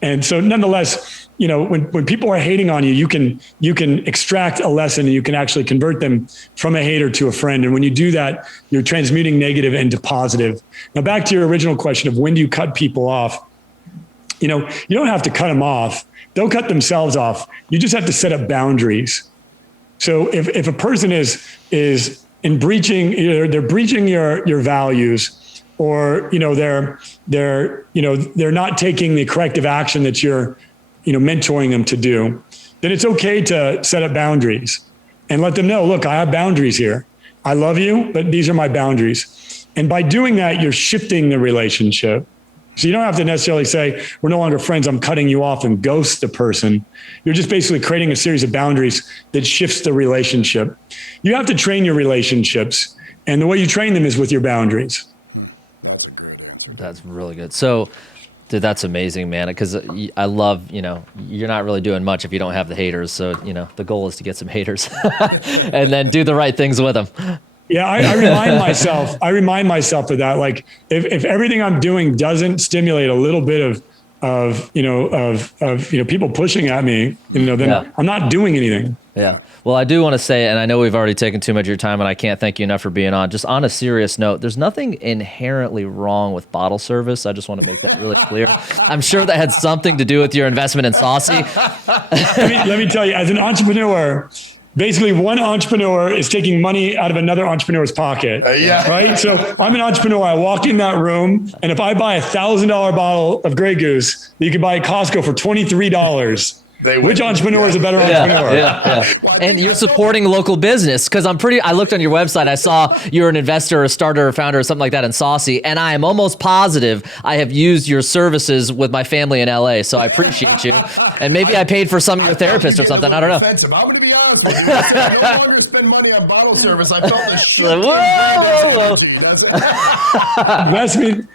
and so nonetheless, when people are hating on you, you can extract a lesson and you can actually convert them from a hater to a friend. And when you do that, you're transmuting negative into positive. Now, back to your original question of when do you cut people off? You don't have to cut them off. They'll cut themselves off. You just have to set up boundaries. So if a person is in breaching, either they're breaching your values, or they're not taking the corrective action that you're mentoring them to do, then it's okay to set up boundaries and let them know, look, I have boundaries here. I love you, but these are my boundaries. And by doing that, you're shifting the relationship. So you don't have to necessarily say, we're no longer friends, I'm cutting you off, and ghost the person. You're just basically creating a series of boundaries that shifts the relationship. You have to train your relationships, and the way you train them is with your boundaries. That's a great answer, dude. That's really good. So, dude, that's amazing, man. Because I love, you're not really doing much if you don't have the haters. So, the goal is to get some haters and then do the right things with them. Yeah, I remind myself of that. Like, if everything I'm doing doesn't stimulate a little bit of people pushing at me, then I'm not doing anything. Yeah. Well, I do want to say, and I know we've already taken too much of your time, and I can't thank you enough for being on. Just on a serious note, there's nothing inherently wrong with bottle service. I just want to make that really clear. I'm sure that had something to do with your investment in Saucy. Let me tell you, as an entrepreneur, basically one entrepreneur is taking money out of another entrepreneur's pocket. Right? So I'm an entrepreneur. I walk in that room, and if I buy $1,000 bottle of Grey Goose that you can buy at Costco for $23, they win. Which entrepreneur is a better entrepreneur? Well, I think you're supporting local business, because I looked on your website, I saw you're an investor or starter or founder or something like that in Saucy, and I am almost positive I have used your services with my family in LA, so I appreciate you. And maybe I paid for some of your therapists or something. A little defensive. I'm going to be honest with you. When I said I no longer spend money on bottle service, I felt the shift in Brandon's energy. Does it?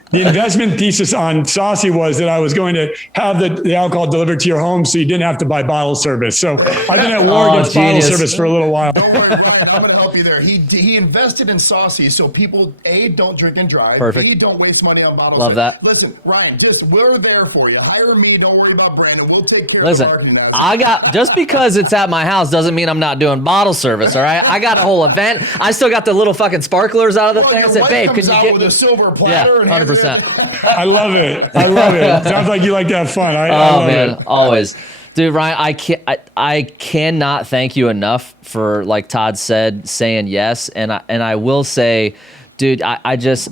The investment thesis on Saucy was that I was going to have the alcohol delivered to your home so you didn't have to buy bottle service. So I've been at war against bottle service for a little while. Don't worry, Ryan, I'm going to help you there. He invested in Saucy so people, A, don't drink and drive, Perfect. B, don't waste money on bottles. Listen, Ryan, we're there for you. Hire me. Don't worry about Brandon. We'll take care of the marketing. Just because it's at my house doesn't mean I'm not doing bottle service, all right? I got a whole event. I still got the little fucking sparklers out of the Well, your wife comes out with a silver platter and hands it. I love it. Sounds like you like to have fun. I love it. Always. Dude, Ryan, I cannot thank you enough for, like Todd said, saying yes. And I will say, dude, I just,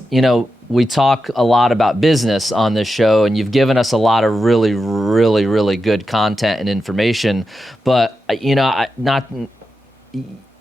we talk a lot about business on this show, and you've given us a lot of really, really, really good content and information. But,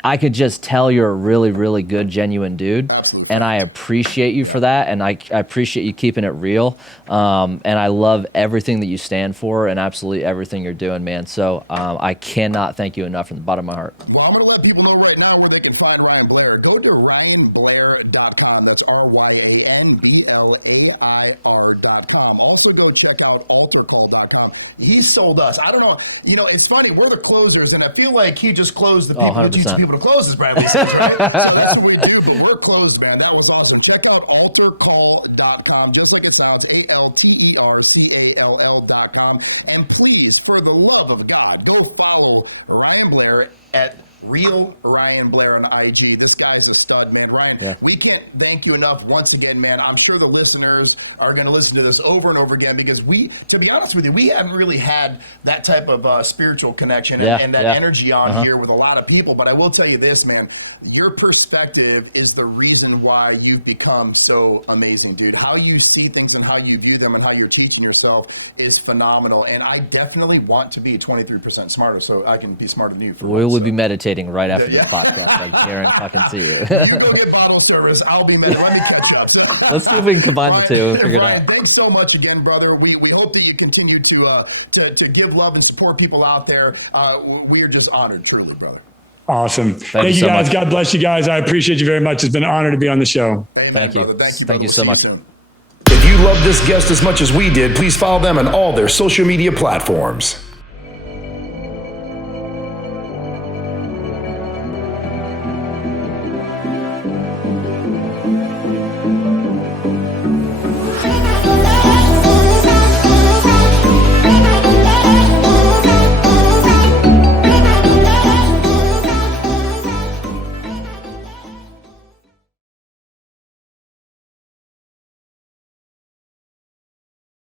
I could just tell you're a really, really good, genuine dude. Absolute fact. And I appreciate you for that, and I appreciate you keeping it real. And I love everything that you stand for and absolutely everything you're doing, man. So I cannot thank you enough from the bottom of my heart. Well, I'm going to let people know right now where they can find Ryan Blair. Go to ryanblair.com. That's RyanBlair.com. Also go check out AlterCall.com. He sold us. I don't know. It's funny. We're the closers, and I feel like he just closed the people who teach people to close, as Bradley says, right? So that's what we do, but we're closed, man. That was awesome. Check out AlterCall.com, just like it sounds, AlterCall.com. And please, for the love of God, go follow Ryan Blair at Real Ryan Blair on IG. This guy's a stud, man. Ryan, we can't thank you enough once again, man. I'm sure the listeners are going to listen to this over and over again because to be honest with you, we haven't really had that type of spiritual connection and that energy on here with a lot of people. But I will tell you this, man, your perspective is the reason why you've become so amazing, dude. How you see things and how you view them and how you're teaching yourself is phenomenal. And I definitely want to be 23% smarter so I can be smarter than you for once. We will be meditating right after the podcast. Like, here and fucking see you go get bottle service. I'll be meditating. Let me catch up. So, let's see if we can combine the two. Ryan, thanks so much again, brother. We hope that you continue to give love and support people out there. We are just honored, truly, brother. Awesome. Thank you so guys. much. God bless you guys. I appreciate you very much. It's been an honor to be on the show. Amen, brother. Thank you, brother. We'll see you soon. If you love this guest as much as we did, please follow them on all their social media platforms.